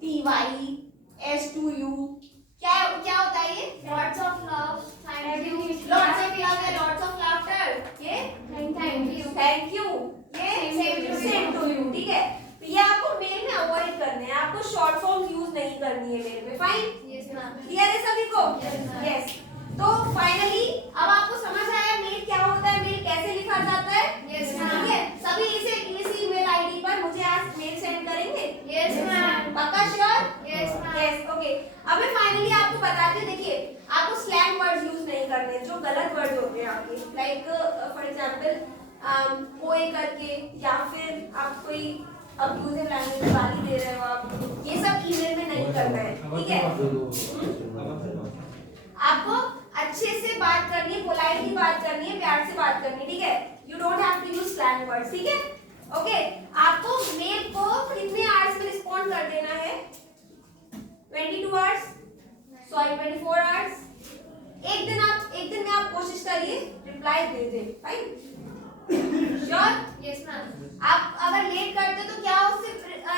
TY, S2U, क्या होता है ये? Lots of love, thank you, lots of love है, लॉट्स ऑफ लाफ्टर, ये थैंक यू, ये सेम टू यू, ठीक है। तो ये आपको मेल में अवॉइड करने हैं, आपको शॉर्ट फॉर्म यूज नहीं करनी है मेल में, फाइन, क्लियर है सभी को? यस। तो फाइनली अब आपको समझ आया मेल क्या होता है, मेल कैसे लिखा जाता है, ठीक है। सभी इस ईमेल आईडी पर मुझे आज मेल सेंड करेंगे, पक्का श्योर? Yes, okay. अब मैं फाइनली आपको बताती हूँ, देखिए आपको स्लैंग वर्ड्स यूज नहीं करने, जो गलत वर्ड होते हैं आपके, लाइक फॉर एग्जांपल कोई करके, या फिर आप कोई अब्यूजिव लैंग्वेज में गाली दे रहे हो आप, ये सब ईमेल में नहीं करना है, ठीक है। आपको अच्छे से बात करनी है, पोलाइटली बात करनी है, प्यार से बात करनी है, ठीक है। You don't have to use slang words, ठीक है, ओके। आपको मेल को कितने आवर्स में रिस्पॉन्ड कर देना है? 22 आवर्स, सॉरी 24 आवर्स। एक दिन में आप कोशिश करिए रिप्लाई दे दें, फाइन, श्योर? आप अगर लेट करते हो तो क्या उससे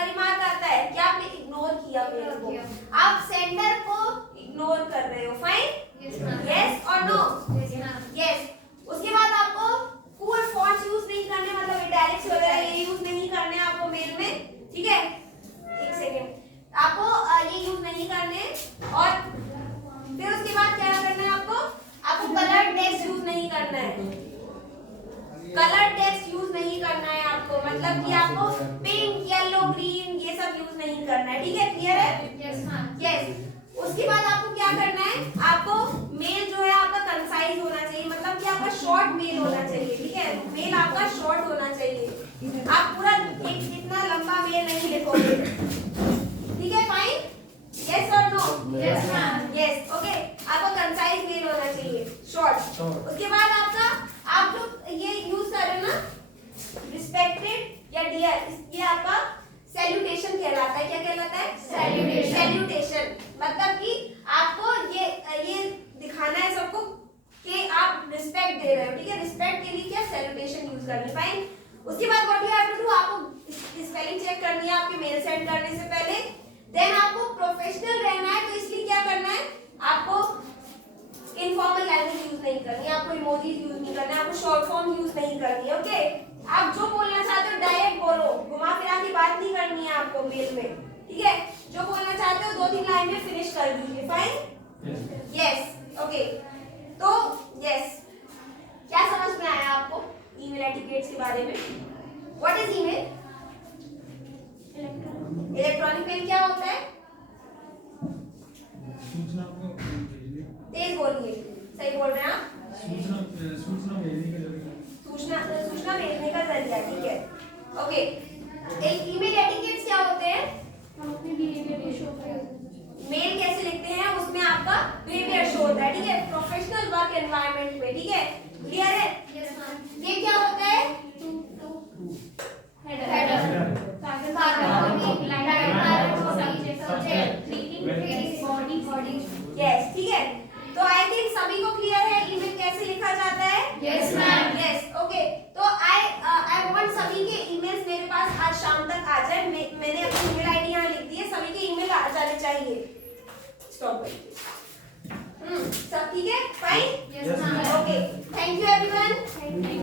रिमार्क आता है कि आपने इग्नोर किया मेल को, आप सेंडर को इग्नोर कर रहे हो, फाइन, यस और नो? यस। उसके बाद आपको कूल फॉन्ट्स यूज नहीं करने, मतलब इटैलिक्स वगैरह ये यूज नहीं करने आपको मेल में, ठीक है। एक सेकेंड, आपको ये यूज नहीं करने। और फिर उसके बाद क्या करना है आपको कलर टेक्स्ट यूज नहीं करना है, कलर टेक्स्ट यूज नहीं करना है आपको, मतलब कि आपको पिंक, येलो, ग्रीन ये सब यूज नहीं करना है, ठीक है, क्लियर है? यस। उसके बाद आपको क्या करना है, आपको मेल जो है आपका कंसाइज होना चाहिए, मतलब कि आपका शॉर्ट मेल होना चाहिए, ठीक है। मेल आपका शॉर्ट होना चाहिए, आप पूरा एक इतना लंबा मेल नहीं लिखोगे, ठीक है, फाइन, यस और नो? Yes, okay. आपको कंसाइज मेल होना चाहिए, शॉर्ट। उसके बाद आपका आप जो ये यूज कर रहे हो ना, रिस्पेक्टेड या डियर, ये आपका सैल्यूटेशन कहलाता है। क्या कहलाता है? सैल्यूटेशन। मतलब कि आपको ये दिखाना है सबको कि आप रिस्पेक्ट दे रहे हो, ठीक है। रिस्पेक्ट के लिए क्या सैल्यूटेशन यूज करनी, फाइन। उसके बाद what you have to do, आपको स्पेलिंग चेक करनी है आपके मेल सेंड करने से पहले। देन आपको प्रोफेशनल रहना है, तो इसलिए क्या करना है, आपको इनफॉर्मल लैंग्वेज यूज नहीं करनी है, आपको इमोजी यूज नहीं करना है, आपको शॉर्ट फॉर्म यूज नहीं करनी है, ओके। आप जो बोलना चाहते हो डायरेक्ट बोलो, घुमा फिरा के बात नहीं करनी है आपको मेल में, ठीक है। जो बोलना चाहते हो 2-3 लाइन में फिनिश कर दीजिए, फाइन। Yes, okay. तो यस, क्या समझ में आया आपको ईमेल एटिकेट्स के बारे में? What is email? Electronic mail क्या होता है? सूचना को भेजने, तेज बोलिए, सही बोल रहे हैं आप। सूचना भेजने का जरिया। सूचना भेजने का जरिया, ठीक है, ओके। एक ईमेल एटिकेट्स क्या होते हैं? हम अपने बिहेवियर शो करें। मेल कैसे लिखते हैं उसमें आपका बिहेवियर शो होता है, ठीक है, प्रोफेशनल वर्क एनवायरनमेंट में, ठीक है। क्लियर है? Yes ma'am. ये क्या होता है? Header body. यस, ठीक है। तो आई थिंक सभी को क्लियर है ईमेल कैसे लिखा जाता है? Yes, ma'am. Yes, okay. तो आई वांट सभी के ईमेल्स मेरे पास आज शाम तक आ जाए। मैंने अपनी ईमेल आईडी यहाँ लिख दी है, सभी के ईमेल आ जाने चाहिए। स्टॉप करिए। सब ठीक है? Fine? Yes, ma'am. Okay, thank you everyone.